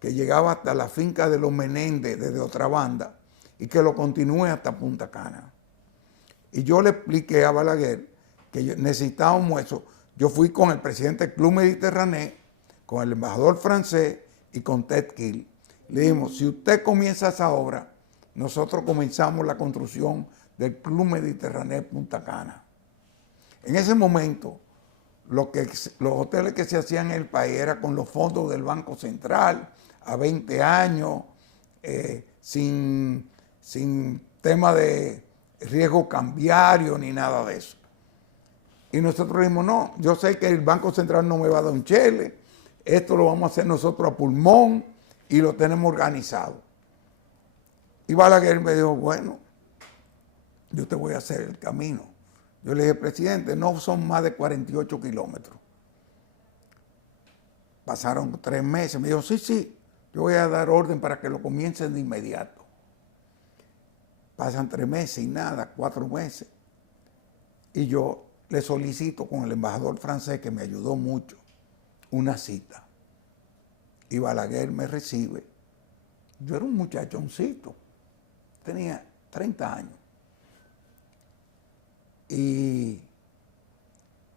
que llegaba hasta la finca de los Menéndez desde otra banda y que lo continúe hasta Punta Cana. Y yo le expliqué a Balaguer que necesitábamos eso. Yo fui con el presidente del Club Mediterráneo, con el embajador francés y con Ted Kill. Le dijimos, si usted comienza esa obra, nosotros comenzamos la construcción del Club Mediterráneo Punta Cana. En ese momento, los hoteles que se hacían en el país eran con los fondos del Banco Central, a 20 años, sin tema de riesgo cambiario ni nada de eso. Y nosotros dijimos, no, yo sé que el Banco Central no me va a dar un chele, esto lo vamos a hacer nosotros a pulmón y lo tenemos organizado. Y Balaguer me dijo, bueno, yo te voy a hacer el camino. Yo le dije, presidente, no son más de 48 kilómetros. Pasaron 3 meses, me dijo, sí, yo voy a dar orden para que lo comiencen de inmediato. Pasan 3 meses y nada, 4 meses. Y yo le solicito con el embajador francés, que me ayudó mucho, una cita. Y Balaguer me recibe. Yo era un muchachoncito, tenía 30 años. Y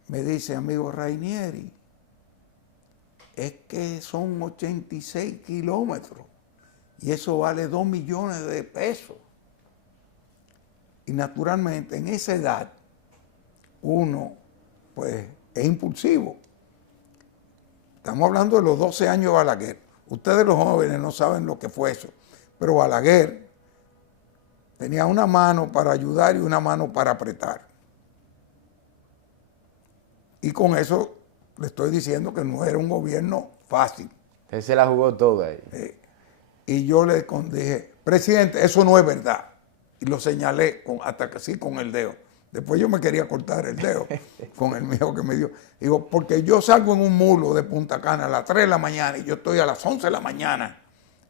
me dice, amigo Rainieri, es que son 86 kilómetros y eso vale 2 millones de pesos. Y naturalmente en esa edad uno pues es impulsivo. Estamos hablando de los 12 años de Balaguer. Ustedes los jóvenes no saben lo que fue eso, pero Balaguer tenía una mano para ayudar y una mano para apretar. Y con eso le estoy diciendo que no era un gobierno fácil. Él se la jugó toda ahí. Y yo le dije, presidente, eso no es verdad. Y lo señalé hasta que sí con el dedo. Después yo me quería cortar el dedo con el mío que me dio. Digo, porque yo salgo en un mulo de Punta Cana a las 3 de la mañana y yo estoy a las 11 de la mañana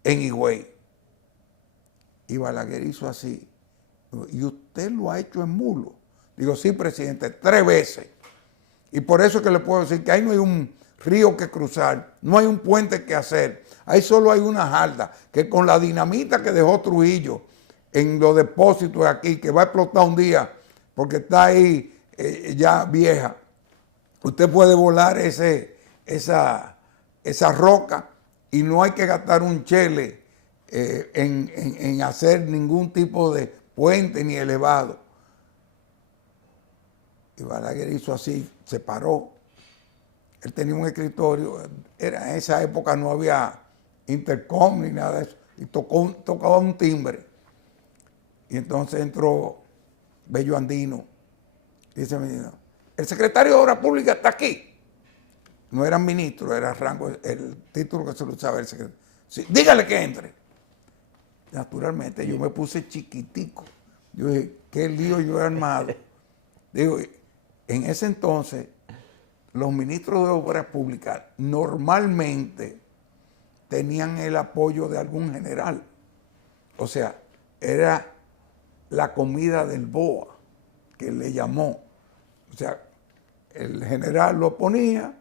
en Higüey. Y Balaguer hizo así. ¿Y usted lo ha hecho en mulo? Digo, sí, presidente, 3 veces. Y por eso es que le puedo decir que ahí no hay un río que cruzar, no hay un puente que hacer. Ahí solo hay una jarda que con la dinamita que dejó Trujillo en los depósitos de aquí, que va a explotar un día porque está ahí ya vieja, usted puede volar esa roca y no hay que gastar un chele en hacer ningún tipo de puente ni elevado. Y Balaguer hizo así, se paró. Él tenía un escritorio, en esa época no había intercom ni nada de eso, y tocaba un timbre. Y entonces entró Bello Andino, y dice, el secretario de Obras Públicas está aquí. No era ministro, era rango, el título que se lo usaba el secretario. Sí, dígale que entre. Naturalmente, yo me puse chiquitico. Yo dije, qué lío yo he armado. Digo, en ese entonces los ministros de Obras Públicas normalmente tenían el apoyo de algún general. O sea, era la comida del BOA, que le llamó. O sea, el general lo ponía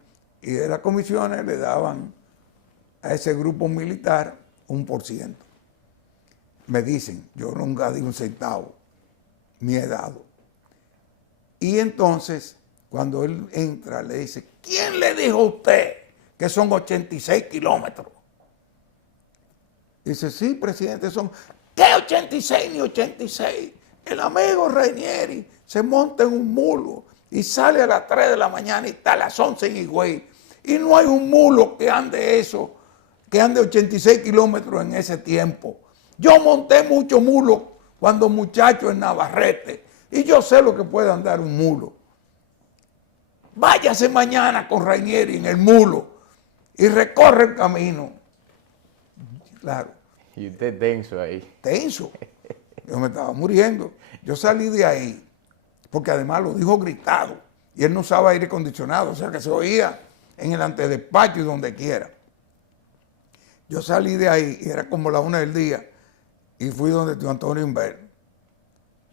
y de las comisiones le daban a ese grupo militar 1%. Me dicen, yo nunca di un centavo, ni he dado. Y entonces, cuando él entra, le dice, ¿quién le dijo a usted que son 86 kilómetros? Dice, sí, presidente, son... ¿Qué 86 ni 86? El amigo Rainieri se monta en un mulo y sale a las 3 de la mañana y está a las 11 en Higüey. Y no hay un mulo que ande eso, que ande 86 kilómetros en ese tiempo. Yo monté mucho mulo cuando muchacho en Navarrete y yo sé lo que puede andar un mulo. Váyase mañana con Rainieri en el mulo y recorre el camino. Claro. Y usted tenso ahí. Tenso. Yo me estaba muriendo. Yo salí de ahí, porque además lo dijo gritado, y él no usaba aire acondicionado, o sea que se oía en el antedespacho y donde quiera. Yo salí de ahí, y era como la 1 del día, y fui donde tío Antonio Inver.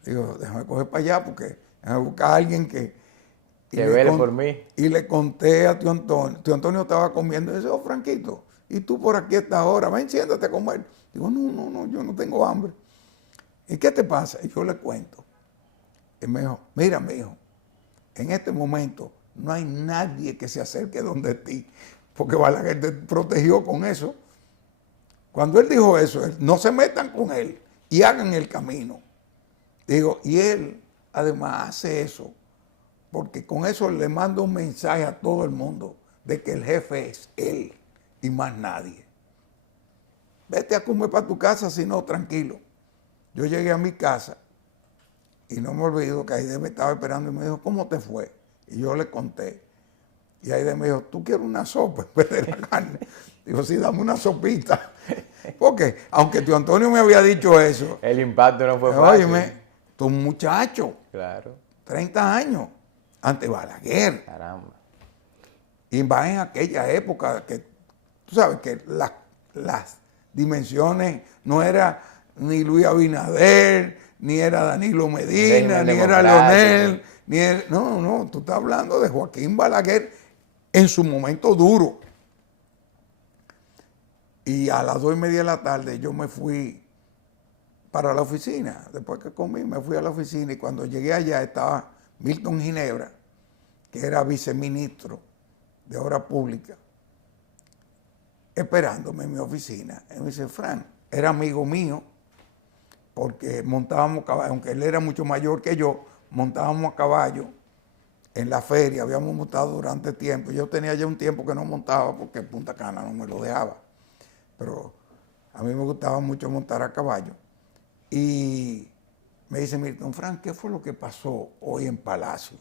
Digo, déjame coger para allá, porque déjame buscar a alguien que vele por mí. Y le conté a tío Antonio. Tío Antonio estaba comiendo, y dice, oh, Franquito, y tú por aquí a esta hora, ven, siéntate a comer. Digo, no, yo no tengo hambre. ¿Y qué te pasa? Y yo le cuento. Y me dijo, mira, mijo, en este momento no hay nadie que se acerque donde ti, porque Balaguer te protegió con eso. Cuando él dijo eso, no se metan con él y hagan el camino. Digo, y él además hace eso, porque con eso le manda un mensaje a todo el mundo de que el jefe es él y más nadie. Vete a comer para tu casa, si no, tranquilo. Yo llegué a mi casa y no me olvido que Aide me estaba esperando y me dijo, ¿cómo te fue? Y yo le conté. Y Aide me dijo, ¿tú quieres una sopa en vez de la carne? Digo, sí, dame una sopita. Porque, aunque tío Antonio me había dicho eso. El impacto no fue fácil. Óyeme, tú un muchacho. Claro. 30 años, ante Balaguer. Caramba. Y va en aquella época que, tú sabes, que las dimensiones no era ni Luis Abinader, ni era Danilo Medina, ni era Leonel, ni era, no, tú estás hablando de Joaquín Balaguer en su momento duro. Y a las 2:30 de la tarde yo me fui para la oficina. Después que comí, me fui a la oficina y cuando llegué allá estaba Milton Ginebra, que era viceministro de Obras Públicas, esperándome en mi oficina. Y me dice, Fran, era amigo mío, porque montábamos caballo, aunque él era mucho mayor que yo, montábamos a caballo en la feria, habíamos montado durante tiempo. Yo tenía ya un tiempo que no montaba porque Punta Cana no me lo dejaba, pero a mí me gustaba mucho montar a caballo. Y me dice Milton, Fran, ¿qué fue lo que pasó hoy en Palacio?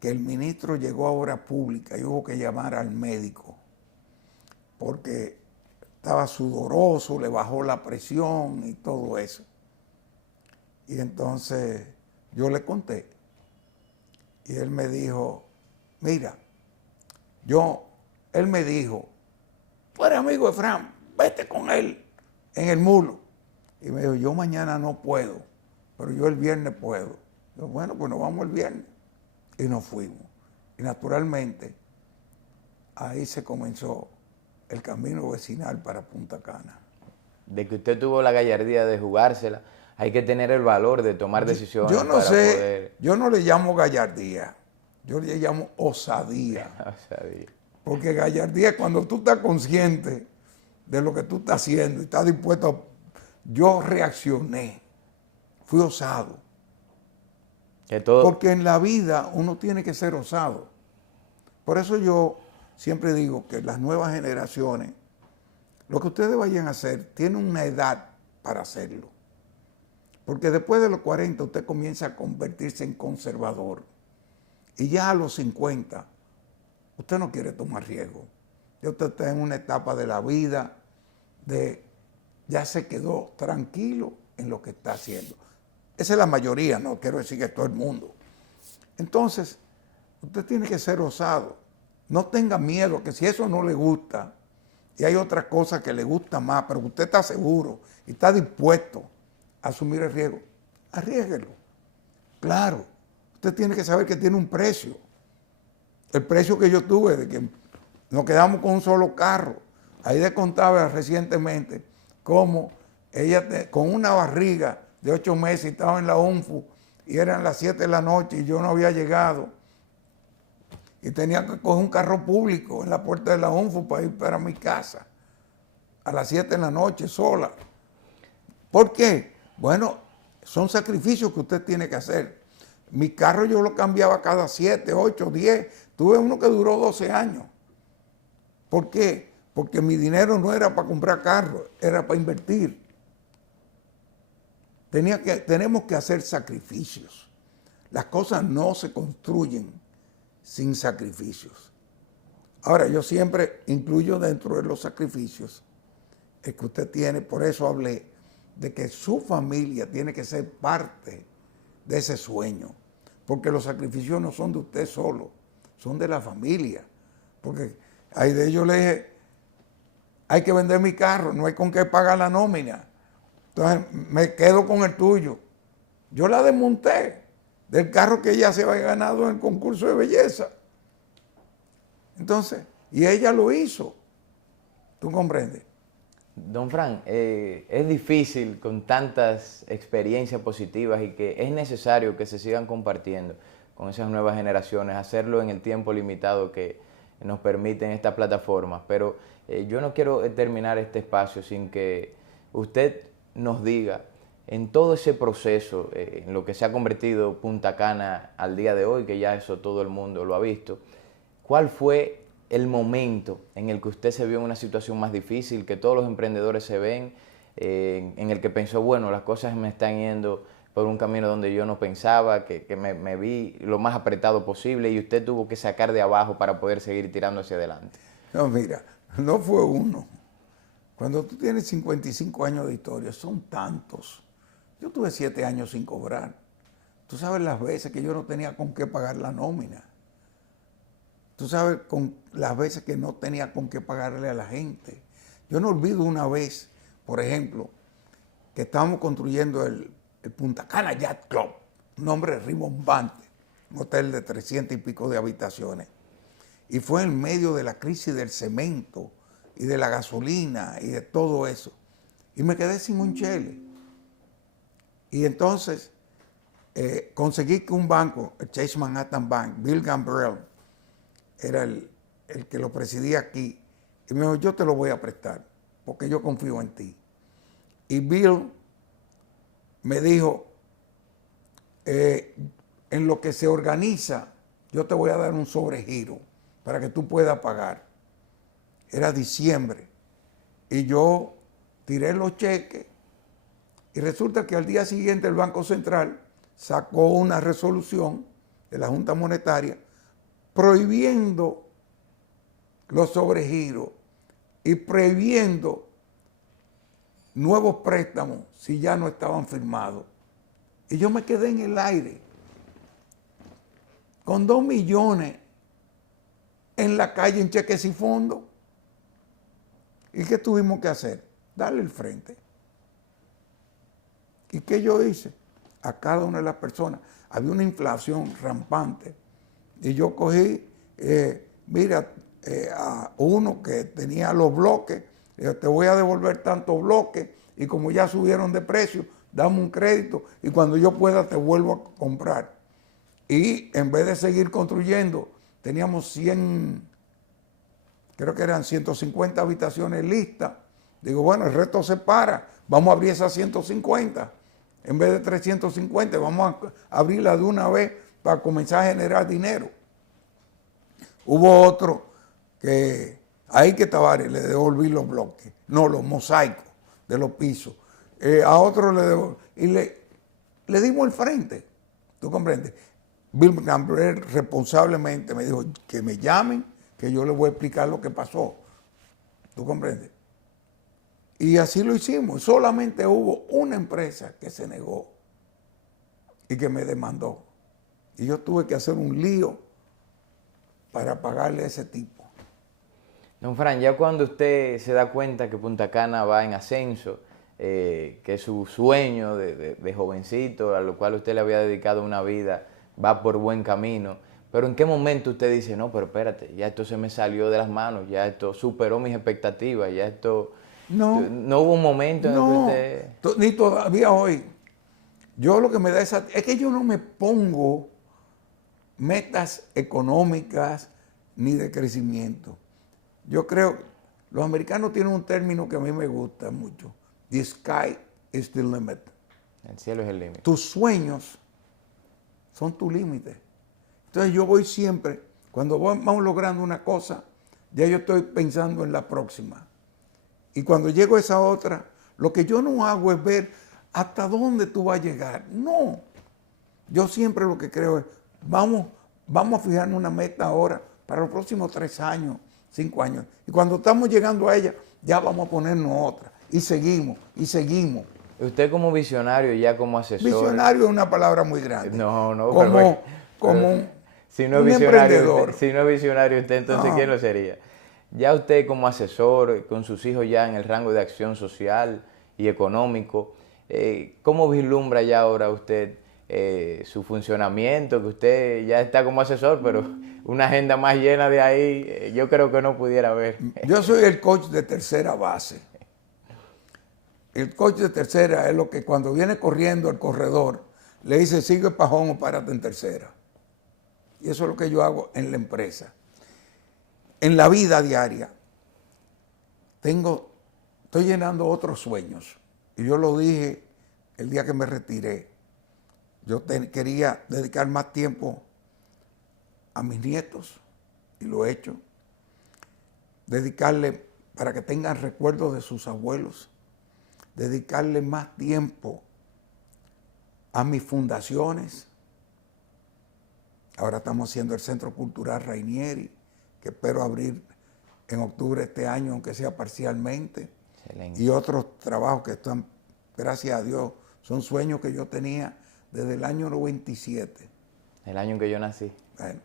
Que el ministro llegó a Obras Públicas y hubo que llamar al médico, porque estaba sudoroso, le bajó la presión y todo eso. Y entonces yo le conté. Y él me dijo, mira, él me dijo, tú eres amigo de Fran, vete con él en el mulo. Y me dijo, yo mañana no puedo, pero yo el viernes puedo. Yo, bueno, pues nos vamos el viernes. Y nos fuimos. Y naturalmente, ahí se comenzó el camino vecinal para Punta Cana. De que usted tuvo la gallardía de jugársela, hay que tener el valor de tomar decisiones. Yo no para sé, poder... yo no le llamo gallardía, yo le llamo osadía. Osadía. Porque gallardía es cuando tú estás consciente de lo que tú estás haciendo y estás dispuesto a... Yo reaccioné, fui osado. Que todo... Porque en la vida uno tiene que ser osado. Por eso yo siempre digo que las nuevas generaciones, lo que ustedes vayan a hacer, tienen una edad para hacerlo. Porque después de los 40 usted comienza a convertirse en conservador. Y ya a los 50 usted no quiere tomar riesgo. Ya usted está en una etapa de la vida de ya se quedó tranquilo en lo que está haciendo. Esa es la mayoría, no quiero decir que todo el mundo. Entonces, usted tiene que ser osado. No tenga miedo, que si eso no le gusta, y hay otras cosas que le gusta más, pero usted está seguro y está dispuesto a asumir el riesgo, arriésguelo. Claro, usted tiene que saber que tiene un precio. El precio que yo tuve de que nos quedamos con un solo carro. Ahí le contaba recientemente cómo ella con una barriga de 8 meses estaba en la UNFU y eran las 7 de la noche y yo no había llegado. Y tenía que coger un carro público en la puerta de la UNFU para ir para mi casa a las 7 de la noche sola. ¿Por qué? Bueno, son sacrificios que usted tiene que hacer. Mi carro yo lo cambiaba cada 7, 8, 10. Tuve uno que duró 12 años. ¿Por qué? Porque mi dinero no era para comprar carros, era para invertir. Tenemos que hacer sacrificios. Las cosas no se construyen sin sacrificios. Ahora, yo siempre incluyo dentro de los sacrificios el que usted tiene, por eso hablé de que su familia tiene que ser parte de ese sueño, porque los sacrificios no son de usted solo, son de la familia. Porque ahí de ellos le dije, hay que vender mi carro, no hay con qué pagar la nómina, entonces me quedo con el tuyo. Yo la desmonté del carro que ella se había ganado en el concurso de belleza. Entonces, y ella lo hizo. ¿Tú comprendes? Don Fran, es difícil con tantas experiencias positivas y que es necesario que se sigan compartiendo con esas nuevas generaciones, hacerlo en el tiempo limitado que nos permiten estas plataformas. Pero yo no quiero terminar este espacio sin que usted nos diga, en todo ese proceso, en lo que se ha convertido Punta Cana al día de hoy, que ya eso todo el mundo lo ha visto, ¿cuál fue el momento en el que usted se vio en una situación más difícil, que todos los emprendedores se ven, en el que pensó, bueno, las cosas me están yendo por un camino donde yo no pensaba, que me vi lo más apretado posible y usted tuvo que sacar de abajo para poder seguir tirando hacia adelante? No, mira, no fue uno. Cuando tú tienes 55 años de historia, son tantos. Yo tuve 7 años sin cobrar. Tú sabes las veces que yo no tenía con qué pagar la nómina. Tú sabes con las veces que no tenía con qué pagarle a la gente. Yo no olvido una vez, por ejemplo, que estábamos construyendo el Punta Cana Yacht Club, un nombre rimbombante, un hotel de 300 y pico de habitaciones. Y fue en medio de la crisis del cemento y de la gasolina y de todo eso. Y me quedé sin un chele. Y entonces conseguí que un banco, el Chase Manhattan Bank, Bill Gambrell, era el que lo presidía aquí, y me dijo, yo te lo voy a prestar, porque yo confío en ti. Y Bill me dijo, en lo que se organiza, yo te voy a dar un sobregiro para que tú puedas pagar. Era diciembre, y yo tiré los cheques, y resulta que al día siguiente el Banco Central sacó una resolución de la Junta Monetaria prohibiendo los sobregiros y prohibiendo nuevos préstamos si ya no estaban firmados. Y yo me quedé en el aire con 2 millones en la calle en cheques y fondos. ¿Y qué tuvimos que hacer? Darle el frente. ¿Y qué yo hice? A cada una de las personas. Había una inflación rampante. Y yo cogí, a uno que tenía los bloques, te voy a devolver tantos bloques y como ya subieron de precio, dame un crédito y cuando yo pueda te vuelvo a comprar. Y en vez de seguir construyendo, teníamos 100, creo que eran 150 habitaciones listas. Digo, bueno, el resto se para, vamos a abrir esas 150. En vez de 350, vamos a abrirla de una vez para comenzar a generar dinero. Hubo otro que ahí que Tavares le devolví los bloques, no, los mosaicos de los pisos. A otro le devolví, y le dimos el frente. ¿Tú comprendes? Bill Gambrell responsablemente me dijo que me llamen, que yo les voy a explicar lo que pasó. ¿Tú comprendes? Y así lo hicimos. Solamente hubo una empresa que se negó y que me demandó. Y yo tuve que hacer un lío para pagarle a ese tipo. Don Fran, ya cuando usted se da cuenta que Punta Cana va en ascenso, que su sueño de jovencito, a lo cual usted le había dedicado una vida, va por buen camino, pero ¿en qué momento usted dice, no, pero espérate, ya esto se me salió de las manos, ya esto superó mis expectativas, ya esto... No, No hubo un momento en el que no, usted... ni todavía hoy. Yo lo que me da es que yo no me pongo metas económicas ni de crecimiento. Yo creo, los americanos tienen un término que a mí me gusta mucho. The sky is the limit. El cielo es el límite. Tus sueños son tu límite. Entonces yo voy siempre, cuando vamos logrando una cosa, ya yo estoy pensando en la próxima. Y cuando llego a esa otra, lo que yo no hago es ver hasta dónde tú vas a llegar. No. Yo siempre lo que creo es, vamos a fijarnos una meta ahora para los próximos 3 años, 5 años. Y cuando estamos llegando a ella, ya vamos a ponernos otra. Y seguimos, y seguimos. Usted como visionario, ya como asesor... Visionario es una palabra muy grande. No, no, como si no es un visionario, emprendedor. si no es visionario usted, entonces No. ¿quién lo sería? Ya usted como asesor, con sus hijos ya en el rango de acción social y económico, ¿cómo vislumbra ya ahora usted su funcionamiento? Que usted ya está como asesor, pero una agenda más llena de ahí, yo creo que no pudiera haber. Yo soy el coach de tercera base. El coach de tercera es lo que cuando viene corriendo el corredor, le dice, sigue pajón o párate en tercera. Y eso es lo que yo hago en la empresa. En la vida diaria, estoy llenando otros sueños. Y yo lo dije el día que me retiré. Yo quería dedicar más tiempo a mis nietos, y lo he hecho. Dedicarle para que tengan recuerdos de sus abuelos. Dedicarle más tiempo a mis fundaciones. Ahora estamos haciendo el Centro Cultural Rainieri, que espero abrir en octubre de este año, aunque sea parcialmente. Excelente. Y otros trabajos que están, gracias a Dios, son sueños que yo tenía desde el año 97. El año en que yo nací. Bueno,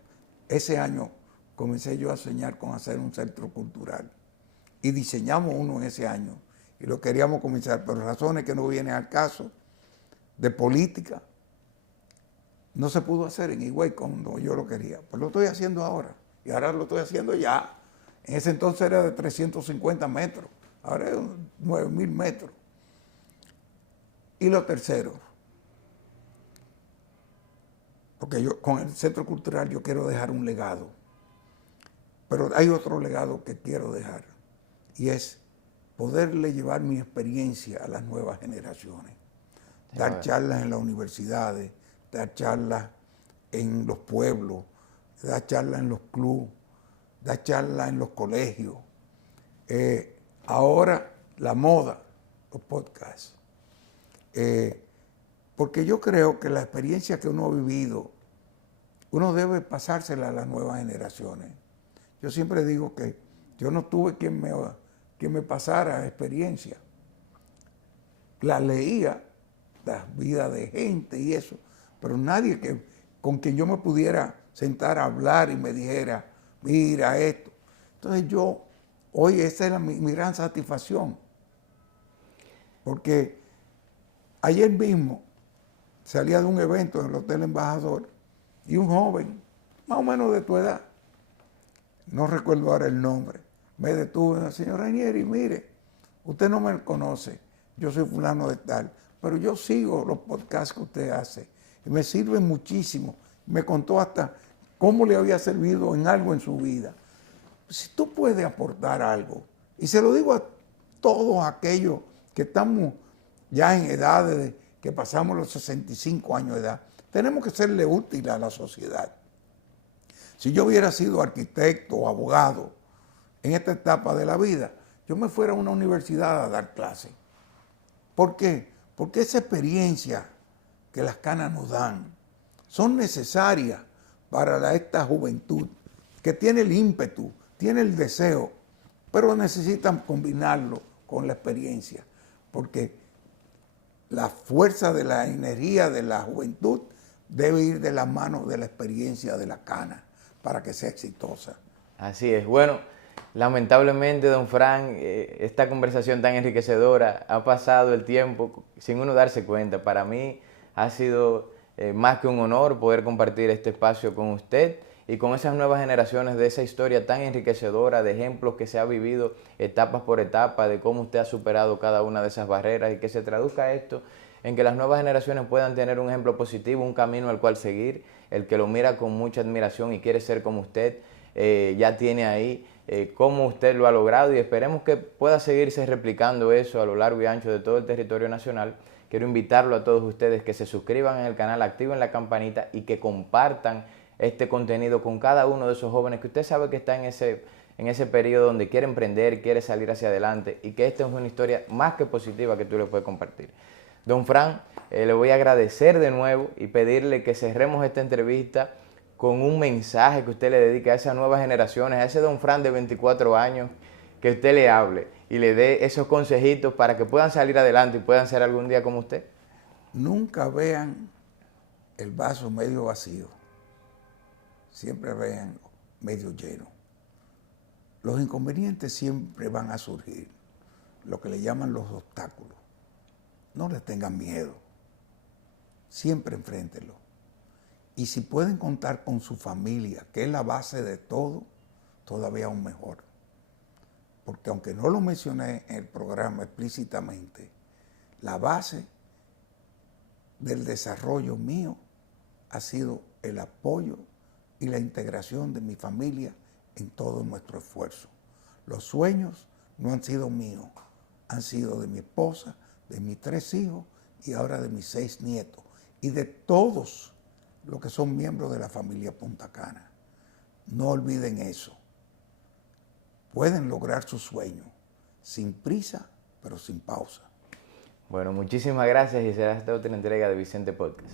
ese año comencé yo a soñar con hacer un centro cultural. Y diseñamos uno en ese año. Y lo queríamos comenzar, por razones que no vienen al caso, de política, no se pudo hacer en Higüey cuando yo lo quería. Pues lo estoy haciendo ahora. Y ahora lo estoy haciendo ya. En ese entonces era de 350 metros. Ahora es 9.000 metros. Y lo tercero, porque yo con el Centro Cultural yo quiero dejar un legado. Pero hay otro legado que quiero dejar. Y es poderle llevar mi experiencia a las nuevas generaciones. Dar charlas en las universidades, dar charlas en los pueblos, dar charlas en los clubes, dar charlas en los colegios. Ahora la moda, los podcasts. Porque yo creo que la experiencia que uno ha vivido, uno debe pasársela a las nuevas generaciones. Yo siempre digo que yo no tuve quien me pasara experiencia. La leía, las vidas de gente y eso, pero nadie con quien yo me pudiera sentar a hablar y me dijera, mira esto. Entonces hoy esa era mi gran satisfacción. Porque ayer mismo salía de un evento en el Hotel Embajador y un joven, más o menos de tu edad, no recuerdo ahora el nombre, me detuvo, señor Rainieri, mire, usted no me conoce, yo soy fulano de tal, pero yo sigo los podcasts que usted hace y me sirven muchísimo. Me contó hasta cómo le había servido en algo en su vida. Si tú puedes aportar algo, y se lo digo a todos aquellos que estamos ya en edades que pasamos los 65 años de edad, tenemos que serle útil a la sociedad. Si yo hubiera sido arquitecto o abogado en esta etapa de la vida, yo me fuera a una universidad a dar clases. ¿Por qué? Porque esa experiencia que las canas nos dan son necesarias para esta juventud que tiene el ímpetu, tiene el deseo, pero necesitan combinarlo con la experiencia, porque la fuerza de la energía de la juventud debe ir de la mano de la experiencia de la cana. para que sea exitosa. Así es. Bueno, lamentablemente, don Fran, esta conversación tan enriquecedora, ha pasado el tiempo sin uno darse cuenta. Para mí ha sido más que un honor poder compartir este espacio con usted y con esas nuevas generaciones de esa historia tan enriquecedora, de ejemplos que se ha vivido etapa por etapa, de cómo usted ha superado cada una de esas barreras y que se traduzca esto en que las nuevas generaciones puedan tener un ejemplo positivo, un camino al cual seguir. El que lo mira con mucha admiración y quiere ser como usted, ya tiene ahí cómo usted lo ha logrado, y esperemos que pueda seguirse replicando eso a lo largo y ancho de todo el territorio nacional. Quiero invitarlo a todos ustedes que se suscriban en el canal, activen la campanita y que compartan este contenido con cada uno de esos jóvenes que usted sabe que está en ese periodo donde quiere emprender, quiere salir hacia adelante, y que esta es una historia más que positiva que tú le puedes compartir. Don Fran, le voy a agradecer de nuevo y pedirle que cerremos esta entrevista con un mensaje que usted le dedique a esas nuevas generaciones, a ese don Fran de 24 años, que usted le hable y le dé esos consejitos para que puedan salir adelante y puedan ser algún día como usted. Nunca vean el vaso medio vacío, siempre vean medio lleno. Los inconvenientes siempre van a surgir, lo que le llaman los obstáculos. No les tengan miedo, siempre enfréntenlo. Y si pueden contar con su familia, que es la base de todo, todavía aún mejor. Porque aunque no lo mencioné en el programa explícitamente, la base del desarrollo mío ha sido el apoyo y la integración de mi familia en todo nuestro esfuerzo. Los sueños no han sido míos, han sido de mi esposa, de mis 3 hijos y ahora de mis 6 nietos y de todos los que son miembros de la familia Punta Cana. No olviden eso. Pueden lograr sus sueños sin prisa, pero sin pausa. Bueno, muchísimas gracias y será esta otra entrega de Vicente Podcast.